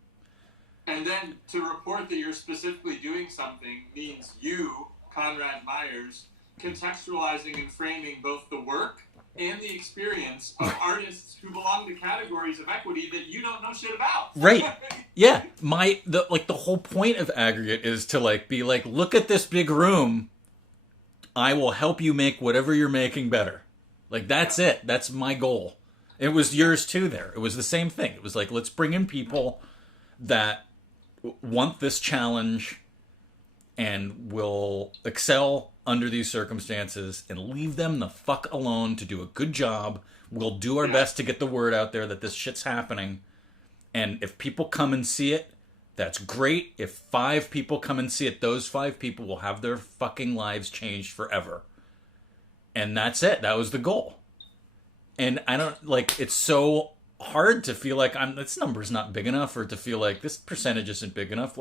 And then to report that you're specifically doing something means you, Conrad Meyers, contextualizing and framing both the work and the experience of artists who belong to categories of equity that you don't know shit about. Right. Yeah. The whole point of Aggregate is to like be like, look at this big room. I will help you make whatever you're making better. Like, that's it. That's my goal. It was yours too there. It was the same thing. It was like, let's bring in people that want this challenge and will excel under these circumstances, and leave them the fuck alone to do a good job. We'll do our best to get the word out there that this shit's happening. And if people come and see it, that's great. If 5 people come and see it, those 5 people will have their fucking lives changed forever. And that's it. That was the goal. And I don't, like, it's so hard to feel like this number's not big enough, or to feel like this percentage isn't big enough.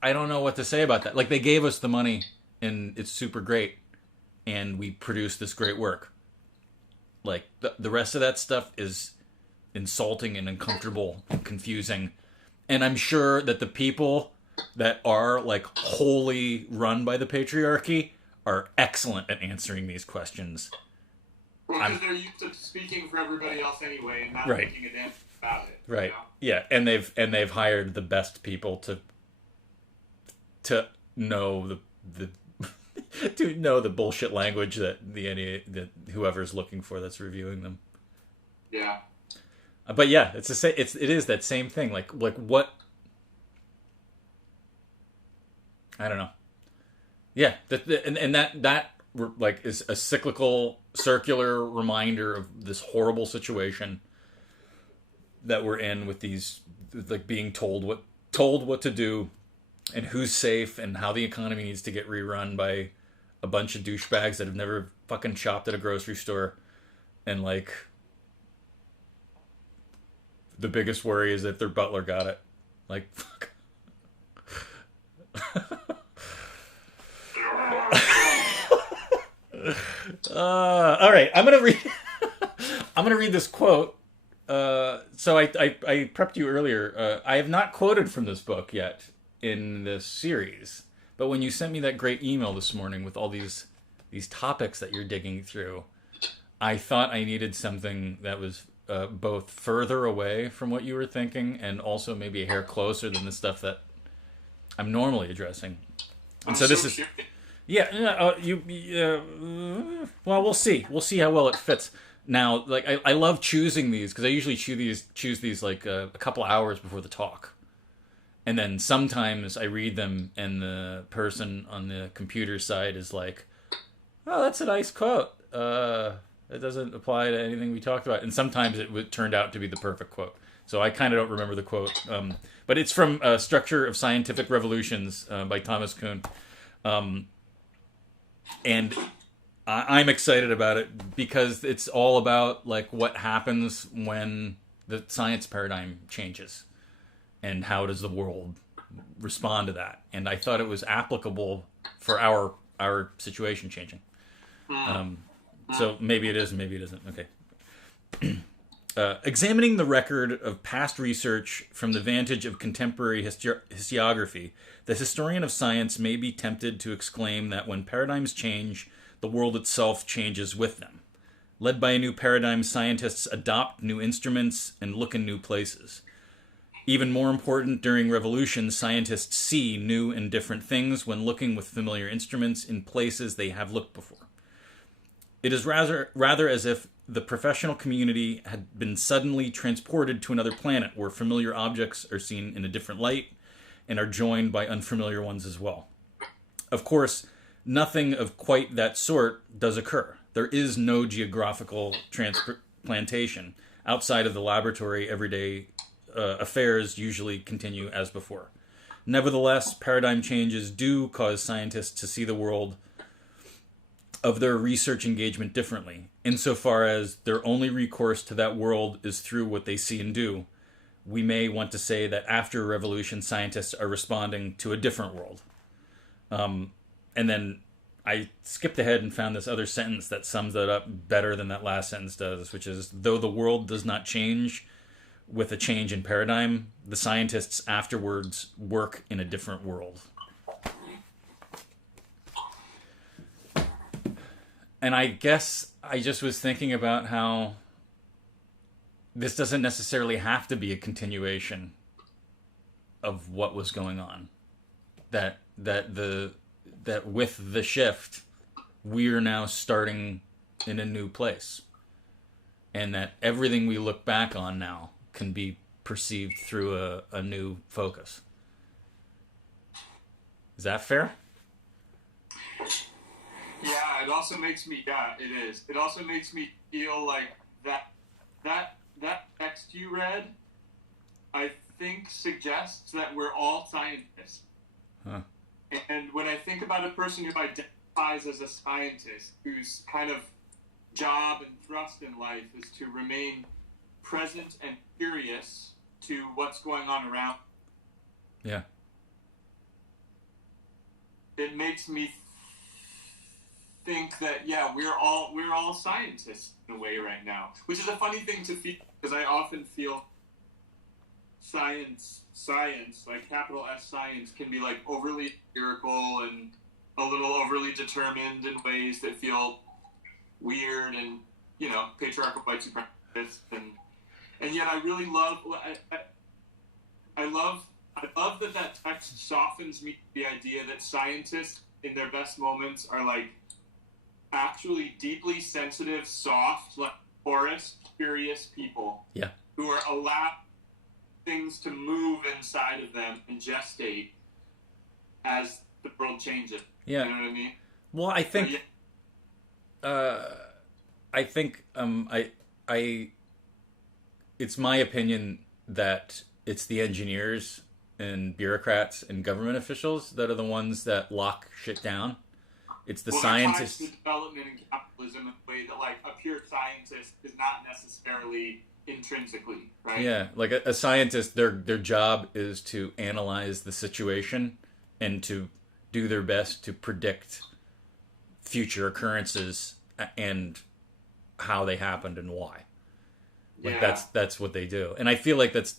I don't know what to say about that. Like, they gave us the money, and it's super great, and we produced this great work. Like, the rest of that stuff is insulting and uncomfortable and confusing. And I'm sure that the people that are like wholly run by the patriarchy are excellent at answering these questions. Well, because they're used to speaking for everybody else anyway, and not Right. making a damn about it. Right. You know? Yeah, and they've hired the best people to know the to know the bullshit language that that whoever's looking for that's reviewing them. Yeah. But yeah, it is that same thing. Like what? I don't know. Yeah, and that like is a cyclical, circular reminder of this horrible situation that we're in with these, like being told what to do, and who's safe, and how the economy needs to get rerun by a bunch of douchebags that have never fucking shopped at a grocery store, and like the biggest worry is that their butler got it. Like fuck. All right, I'm gonna read this quote. So I prepped you earlier. I have not quoted from this book yet in this series, but when you sent me that great email this morning with all these topics that you're digging through, I thought I needed something that was both further away from what you were thinking and also maybe a hair closer than the stuff that I'm normally addressing. And so this is. Curious. Yeah, well, we'll see. We'll see how well it fits. Now, like, I love choosing these because I usually choose these like a couple hours before the talk, and then sometimes I read them, and the person on the computer side is like, "Oh, that's a nice quote. It doesn't apply to anything we talked about." And sometimes it turned out to be the perfect quote. So I kind of don't remember the quote, but it's from "Structure of Scientific Revolutions" by Thomas Kuhn. And I'm excited about it because it's all about like what happens when the science paradigm changes and how does the world respond to that. And I thought it was applicable for our situation changing. So maybe it is, maybe it isn't. Okay. Examining the record of past research from the vantage of contemporary historiography, the historian of science may be tempted to exclaim that when paradigms change, the world itself changes with them. Led by a new paradigm, scientists adopt new instruments and look in new places. Even more important, during revolution, scientists see new and different things when looking with familiar instruments in places they have looked before. It is rather as if the professional community had been suddenly transported to another planet where familiar objects are seen in a different light and are joined by unfamiliar ones as well. Of course, nothing of quite that sort does occur. There is no geographical transplantation. Outside of the laboratory, everyday affairs usually continue as before. Nevertheless, paradigm changes do cause scientists to see the world of their research engagement differently, insofar as their only recourse to that world is through what they see and do. We may want to say that after a revolution, scientists are responding to a different world. And then I skipped ahead and found this other sentence that sums that up better than that last sentence does, which is, though the world does not change with a change in paradigm, the scientists afterwards work in a different world. And I guess I just was thinking about how this doesn't necessarily have to be a continuation of what was going on. That with the shift, we're now starting in a new place. And that everything we look back on now can be perceived through a new focus. Is that fair? Yeah, it also makes me. Yeah, it is. It also makes me feel like that text you read, I think, suggests that we're all scientists. Huh. And when I think about a person who identifies as a scientist, whose kind of job and thrust in life is to remain present and curious to what's going on around, Yeah. it makes me think that, yeah, we're all scientists in a way right now, which is a funny thing to feel, because I often feel science, like capital S science, can be like overly empirical and a little overly determined in ways that feel weird and, you know, patriarchal white supremacist, and yet I really love, I love that text softens me to the idea that scientists in their best moments are like actually deeply sensitive, soft, like porous, curious people. Yeah. Who are allowed things to move inside of them and gestate as the world changes. Yeah. You know what I mean? Well, I it's my opinion that it's the engineers and bureaucrats and government officials that are the ones that lock shit down. It's the scientists. The development in capitalism in a way that, like, a pure scientist is not necessarily intrinsically, right? Yeah, like a scientist, their job is to analyze the situation and to do their best to predict future occurrences and how they happened and why. Like that's what they do, and I feel like it's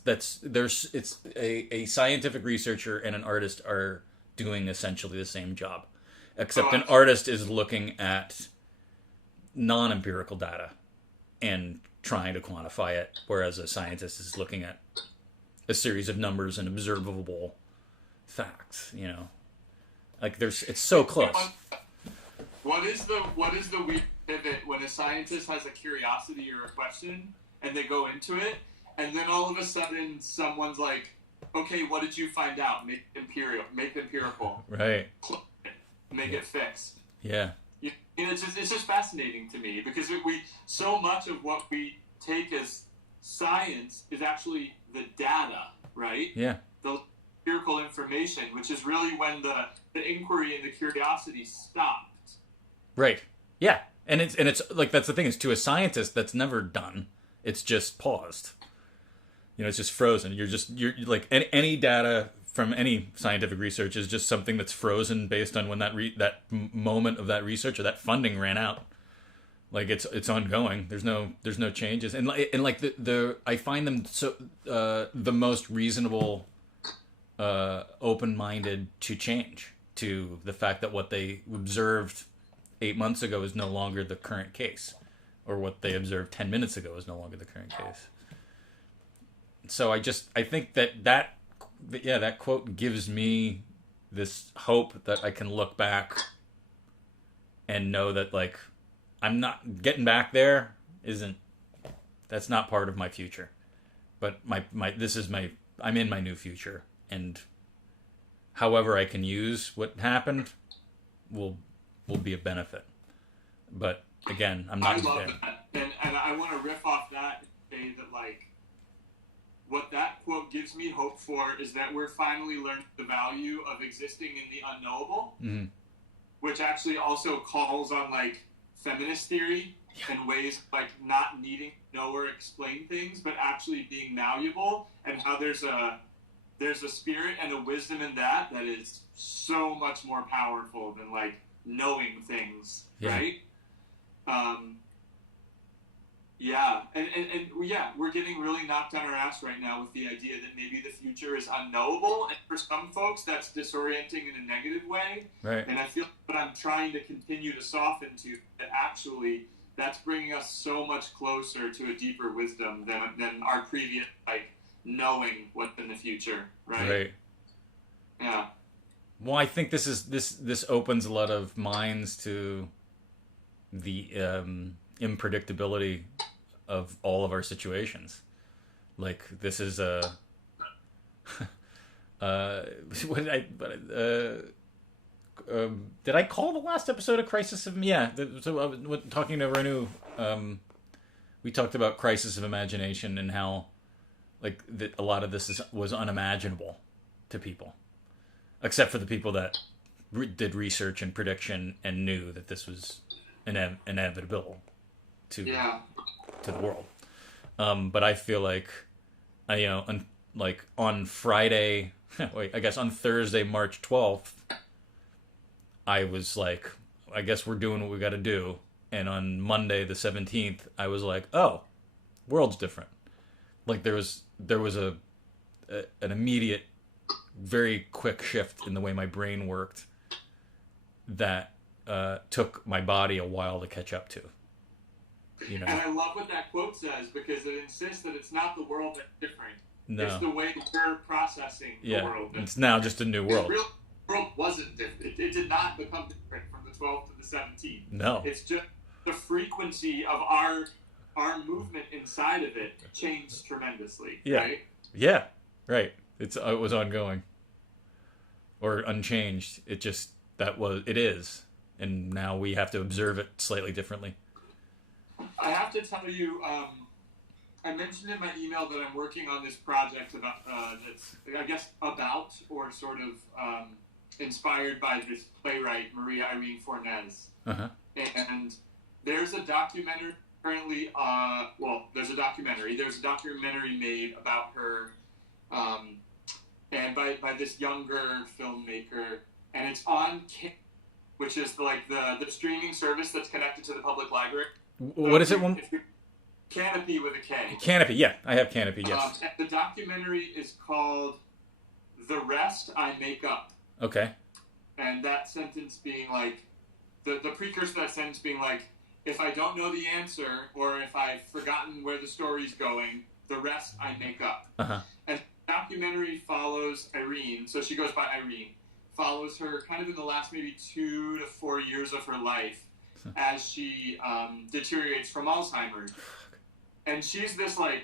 a scientific researcher and an artist are doing essentially the same job, except an artist is looking at non-empirical data and trying to quantify it, whereas a scientist is looking at a series of numbers and observable facts. You know, like it's so close. What is the weird pivot when a scientist has a curiosity or a question and they go into it, and then all of a sudden someone's like, okay, what did you find out? Make empirical. Right. Make it fixed. Yeah. It's just fascinating to me, because we so much of what we take as science is actually the data, right? Yeah. The empirical information, which is really when the inquiry and the curiosity stopped. Right. Yeah. And it's like, that's the thing, is to a scientist that's never done. It's just paused. You know, it's just frozen. You're like any data from any scientific research is just something that's frozen based on when that moment of that research or that funding ran out. Like it's ongoing. There's no changes. And like the I find them so the most reasonable, open-minded to change, to the fact that what they observed 8 months ago is no longer the current case, or what they observed 10 minutes ago is no longer the current case. So I think that quote gives me this hope that I can look back and know that, like, I'm not getting back there. That's not part of my future, but I'm in my new future, and however I can use what happened will be a benefit. But again, I'm not. I love that, and I want to riff off that and say that, like, what that quote gives me hope for is that we're finally learning the value of existing in the unknowable, mm-hmm. which actually also calls on, like, feminist theory and ways like not needing to know or explain things, but actually being malleable, and how there's a spirit and a wisdom in that is so much more powerful than, like, knowing things, right? And we're getting really knocked on our ass right now with the idea that maybe the future is unknowable, and for some folks that's disorienting in a negative way. Right. And I feel that I'm trying to continue to soften to that. Actually, that's bringing us so much closer to a deeper wisdom than our previous, like, knowing what's in the future, right? Right. Yeah. Well, I think this opens a lot of minds to the unpredictability of all of our situations. Like, this is a did I call the last episode a crisis of so talking to Renu, we talked about crisis of imagination and how, like, a lot of this was unimaginable to people, except for the people that did research and prediction and knew that this was inevitable to the world. But I feel like, on Friday, I guess on Thursday, March 12th, I was like, I guess we're doing what we got to do. And on Monday the 17th, I was like, oh, world's different. Like there was an immediate, very quick shift in the way my brain worked that took my body a while to catch up to. You know? And I love what that quote says, because it insists that it's not the world that's different. No. It's the way we're processing the world. It's now just a new world. The real world wasn't different. It did not become different from the 12th to the 17th. No. It's just the frequency of our movement inside of it changed tremendously. Yeah. Right? Yeah. Right. It was ongoing. Or unchanged. It is. And now we have to observe it slightly differently. I have to tell you, I mentioned in my email that I'm working on this project about that's, I guess, about or sort of inspired by this playwright, Maria Irene Fornes. Uh-huh. And there's a documentary currently, there's a documentary made about her, and by this younger filmmaker, and it's on which is the streaming service that's connected to the public library. What is it? Canopy with a K. Canopy, yeah. I have Canopy, yes. And the documentary is called The Rest I Make Up. Okay. And that sentence being like, the precursor to that sentence being like, if I don't know the answer, or if I've forgotten where the story's going, the rest I make up. Uh-huh. And the documentary follows Irene, so she goes by Irene, follows her kind of in the last maybe 2 to 4 years of her life as she deteriorates from Alzheimer's. And she's this like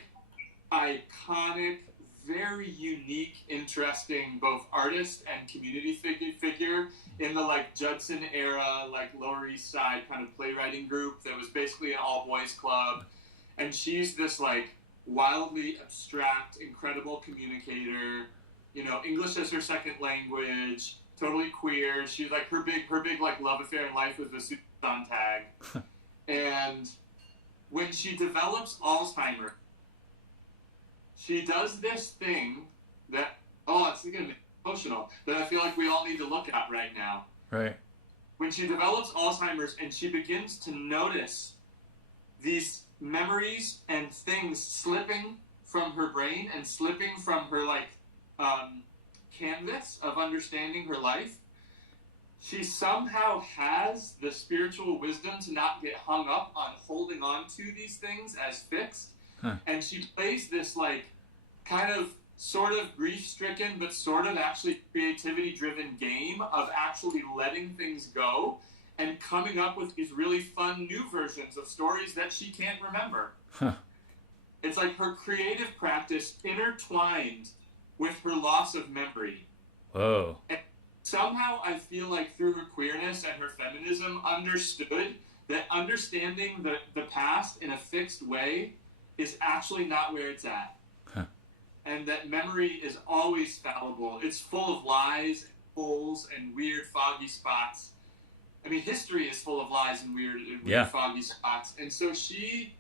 iconic, very unique, interesting both artist and community figure in the like Judson era, like Lower East Side kind of playwriting group that was basically an all boys club. And she's this like wildly abstract, incredible communicator, you know, English as her second language, totally queer. She's like her big like love affair in life was the Susan Sontag. And when she develops Alzheimer's, she does this thing that, it's going to be emotional, that I feel like we all need to look at right now. Right. When she develops Alzheimer's and she begins to notice these memories and things slipping from her brain and slipping from her, like, canvas of understanding her life, she somehow has the spiritual wisdom to not get hung up on holding on to these things as fixed. Huh. And she plays this, like, kind of sort of grief-stricken, but sort of actually creativity-driven game of actually letting things go and coming up with these really fun new versions of stories that she can't remember. Huh. It's like her creative practice intertwined with her loss of memory. Whoa. And somehow I feel like through her queerness and her feminism understood that understanding the past in a fixed way is actually not where it's at. Huh. And that memory is always fallible. It's full of lies, and holes, and weird foggy spots. I mean, history is full of lies and weird foggy spots. And so she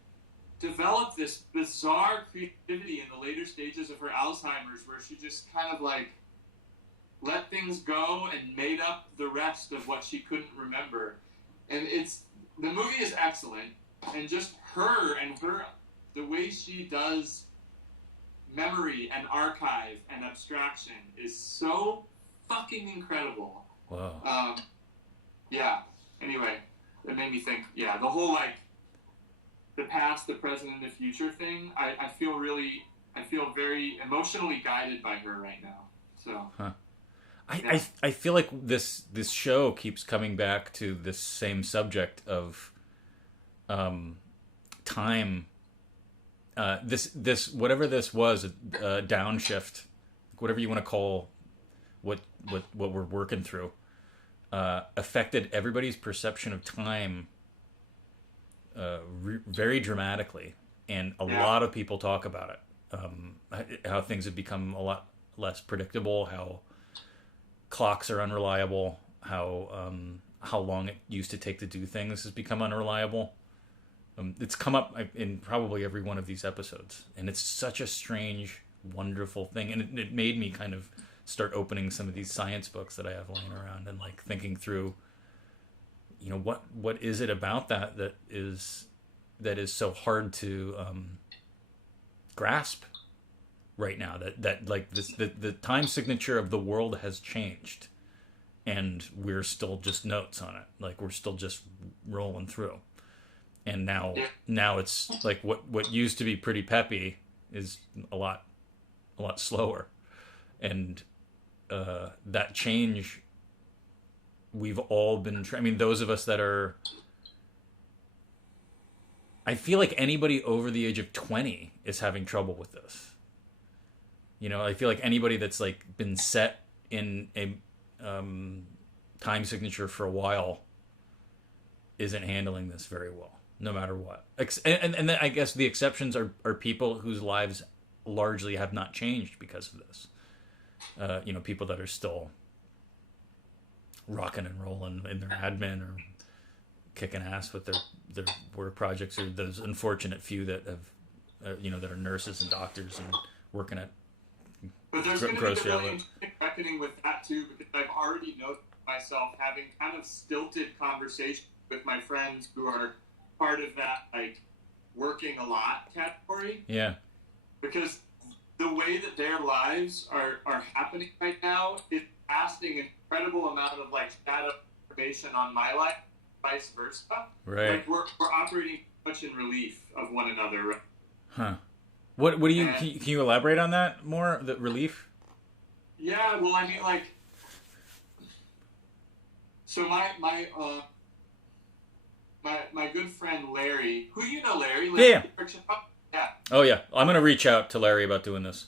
developed this bizarre creativity in the later stages of her Alzheimer's where she just kind of like let things go and made up the rest of what she couldn't remember. And the movie is excellent, and just her the way she does memory and archive and abstraction is so fucking incredible. Wow. Yeah. Anyway, it made me think, the whole like the past, the present, and the future thing, I feel very emotionally guided by her right now. So huh. I feel like this show keeps coming back to this same subject of time. This whatever this was, a downshift, whatever you want to call what we're working through, affected everybody's perception of time very dramatically, and a lot of people talk about it. How things have become a lot less predictable, how clocks are unreliable, how long it used to take to do things has become unreliable. It's come up in probably every one of these episodes, and it's such a strange, wonderful thing, and it made me kind of start opening some of these science books that I have laying around and like thinking through, what is it about that is so hard to grasp right now, that like the time signature of the world has changed, and we're still just notes on it, like we're still just rolling through. And now it's like what used to be pretty peppy is a lot slower. And that change, we've all been, I mean, those of us that are, I feel like anybody over the age of 20 is having trouble with this. I feel like anybody that's like been set in a time signature for a while isn't handling this very well, no matter what. And then I guess the exceptions are people whose lives largely have not changed because of this. People that are still rocking and rolling in their admin or kicking ass with their work projects, or those unfortunate few that have, that are nurses and doctors and working at. But there's going to be a really interesting reckoning with that too, because I've already noticed myself having kind of stilted conversations with my friends who are part of that like working a lot category. Yeah. Because the way that their lives are happening right now is casting an incredible amount of like shadow information on my life, vice versa. Right. Like we're operating much in relief of one another. Huh. What do you, can you elaborate on that more? The relief? Yeah, well, I mean, like, so my good friend Larry, who you know, Larry? Yeah. Yeah. Oh yeah, I'm gonna reach out to Larry about doing this.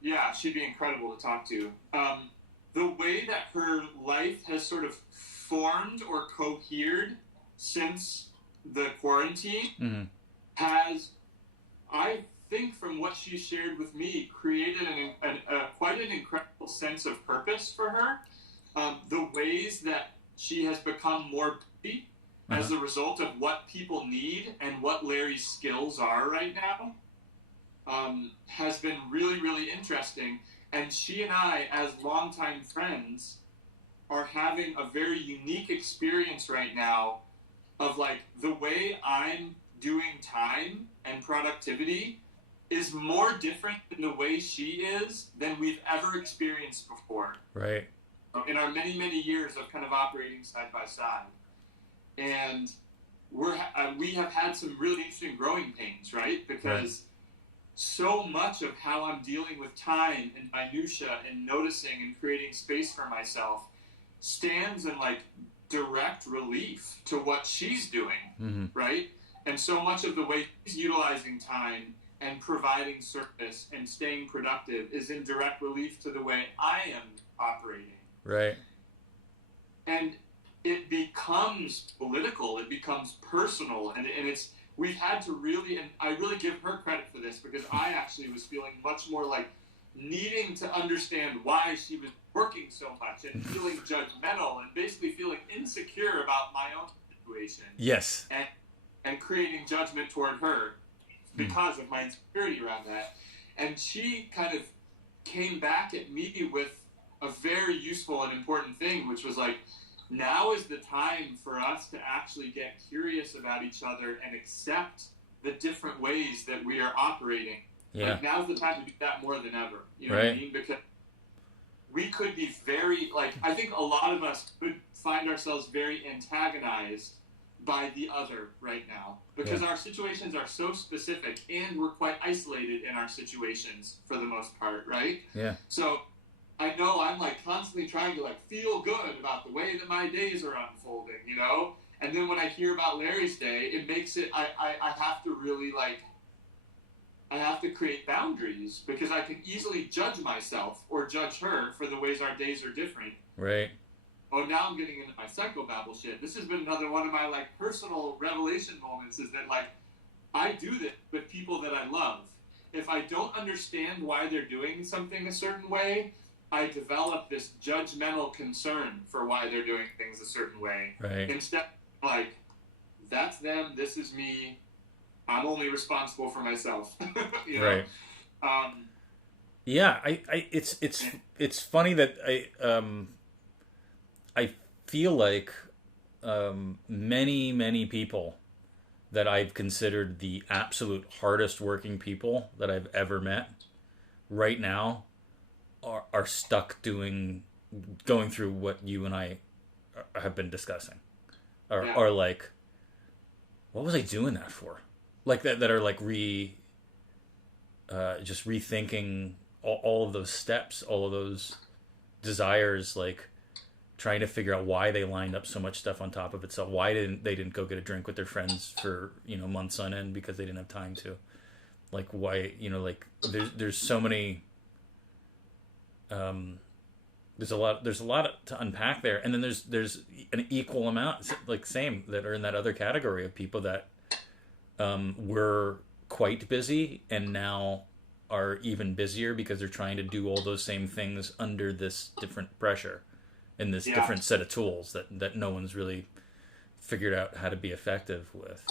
Yeah, she'd be incredible to talk to. The way that her life has sort of formed or cohered since the quarantine has, I think, from what she shared with me, created quite an incredible sense of purpose for her. The ways that she has become more busy as a result of what people need and what Larry's skills are right now has been really, really interesting. And she and I, as longtime friends, are having a very unique experience right now of like the way I'm doing time and productivity is more different than the way she is than we've ever experienced before. Right. In our many, many years of kind of operating side by side. And we have had some really interesting growing pains, right? Because so much of how I'm dealing with time and minutia and noticing and creating space for myself stands in like direct relief to what she's doing, right? And so much of the way she's utilizing time and providing service and staying productive is in direct relief to the way I am operating. Right. And it becomes political, it becomes personal, and it's, we've had to really, and I really give her credit for this, because I actually was feeling much more like needing to understand why she was working so much and feeling judgmental and basically feeling insecure about my own situation. Yes. And creating judgment toward her because of my insecurity around that. And she kind of came back at me with a very useful and important thing, which was like, now is the time for us to actually get curious about each other and accept the different ways that we are operating. Yeah. Like, now's the time to do that more than ever. You know what I mean? Because we could be very, like, I think a lot of us could find ourselves very antagonized by the other right now. Because our situations are so specific, and we're quite isolated in our situations for the most part, right? Yeah. So I know I'm like constantly trying to like feel good about the way that my days are unfolding, you know? And then when I hear about Larry's day, it makes it, I have to really like, I have to create boundaries, because I can easily judge myself or judge her for the ways our days are different. Right. Oh, now I'm getting into my psychobabble shit. This has been another one of my like personal revelation moments, is that like, I do this with people that I love. If I don't understand why they're doing something a certain way, I develop this judgmental concern for why they're doing things a certain way. Right. Instead, like, that's them, this is me, I'm only responsible for myself. You know? Right. Yeah, it's funny that I feel like many people that I've considered the absolute hardest working people that I've ever met right now are stuck going through what you and I have been discussing, or like, what was I doing that for? Like that are like just rethinking all of those steps, all of those desires, like trying to figure out why they lined up so much stuff on top of itself. Why they didn't go get a drink with their friends for, months on end because they didn't have time to. Like why, like there's so many. There's a lot to unpack there, and then there's an equal amount, like same, that are in that other category of people that were quite busy and now are even busier because they're trying to do all those same things under this different pressure and this different set of tools that no one's really figured out how to be effective with,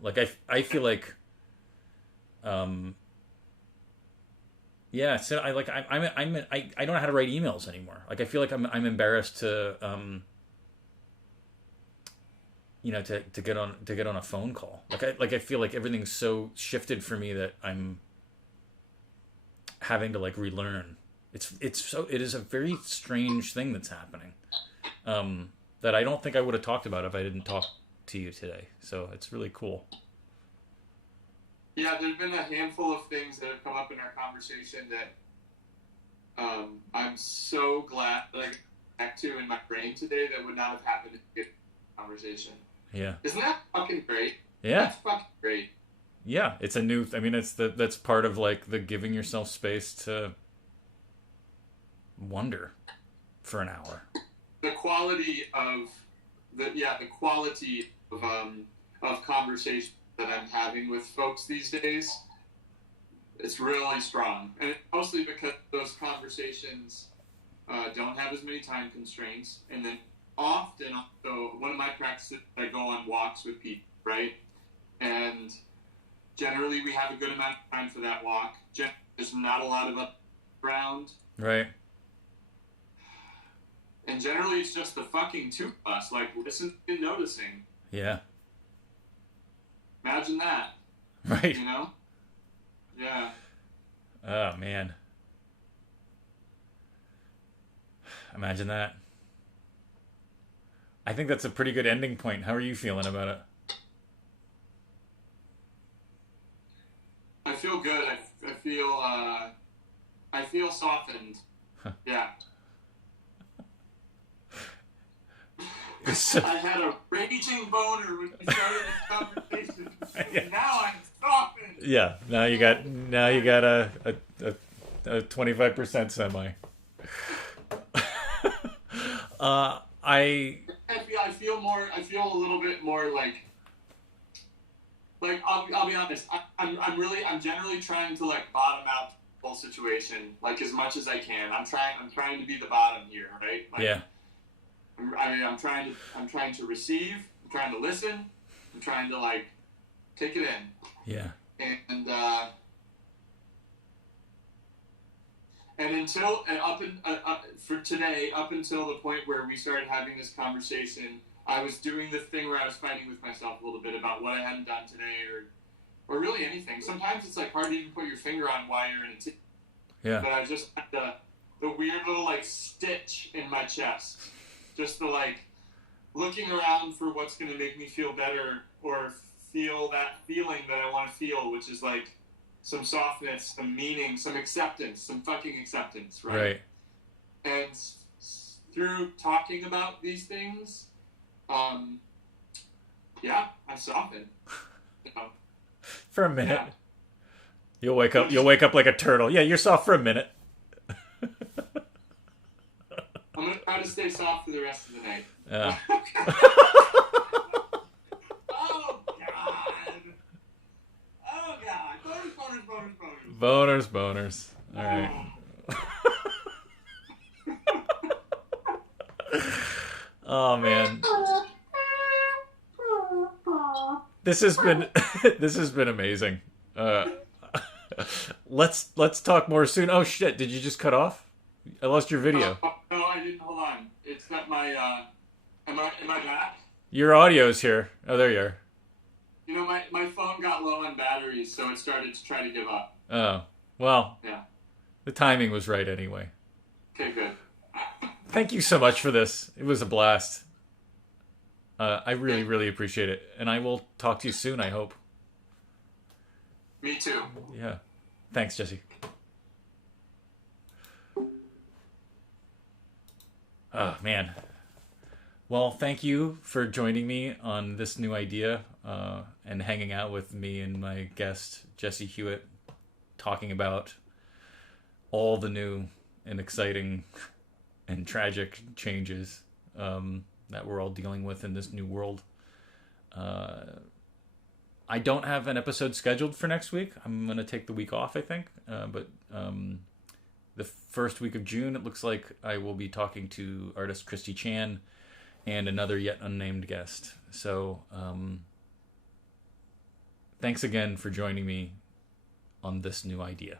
like I feel like so I don't know how to write emails anymore. Like I feel like I'm embarrassed to to get on a phone call. I feel like everything's so shifted for me that I'm having to like relearn. It is a very strange thing that's happening. That I don't think I would have talked about if I didn't talk to you today. So it's really cool. Yeah, there's been a handful of things that have come up in our conversation that I'm so glad that I got back to in my brain today that would not have happened in a conversation. Yeah. Isn't that fucking great? Yeah. That's fucking great. Yeah, it's a new. I mean, that's part of like the giving yourself space to wonder for an hour. The quality of of conversation that I'm having with folks these days, it's really strong, and it's mostly because those conversations don't have as many time constraints, and then often, so one of my practices, I go on walks with people, right, and generally we have a good amount of time for that walk. There's not a lot of up ground, right, and generally it's just the fucking two of us, like listening and noticing. Yeah. Imagine that. Right. Yeah. Oh, man. Imagine that. I think that's a pretty good ending point. How are you feeling about it? I feel good. I feel softened. Huh. Yeah. I had a raging boner when we started this conversation. Yeah. Now I'm softened. Yeah. Now you got a 25% semi. I feel a little bit more like I'll be honest. I'm generally trying to like bottom out the whole situation like as much as I can. I'm trying to be the bottom here, right? Like, yeah. I'm trying to receive. I'm trying to listen. I'm trying to like take it in. Yeah. For today, up until the point where we started having this conversation, I was doing the thing where I was fighting with myself a little bit about what I hadn't done today, or really anything. Sometimes it's like hard to even put your finger on why you're in a Yeah. But I just had the weird little like stitch in my chest. Just the like looking around for what's going to make me feel better or feel that feeling that I want to feel, which is like some softness, some meaning, some acceptance, some fucking acceptance, right? Right. And through talking about these things, I soften. For a minute. Yeah. You'll wake up like a turtle. Yeah, you're soft for a minute. I'm going to try to stay soft for the rest of the night. Yeah. Oh, God. Oh, God. Boners. All right. Oh, man. This has been amazing. Let's talk more soon. Oh, shit. Did you just cut off? I lost your video. No, I didn't. Hold on. It's that my. Am I back? Your audio's here. Oh, there you are. You know, my phone got low on batteries, so it started to try to give up. Oh, well, Yeah. the timing was right anyway. Okay, good. Thank you so much for this. It was a blast. I really, really appreciate it. And I will talk to you soon, I hope. Me too. Yeah. Thanks, Jesse. Oh, man. Well, thank you for joining me on this new idea and hanging out with me and my guest, Jesse Hewit, talking about all the new and exciting and tragic changes that we're all dealing with in this new world. I don't have an episode scheduled for next week. I'm going to take the week off, I think. But the first week of June, it looks like I will be talking to artist Christy Chan and another yet unnamed guest. So thanks again for joining me on this new idea.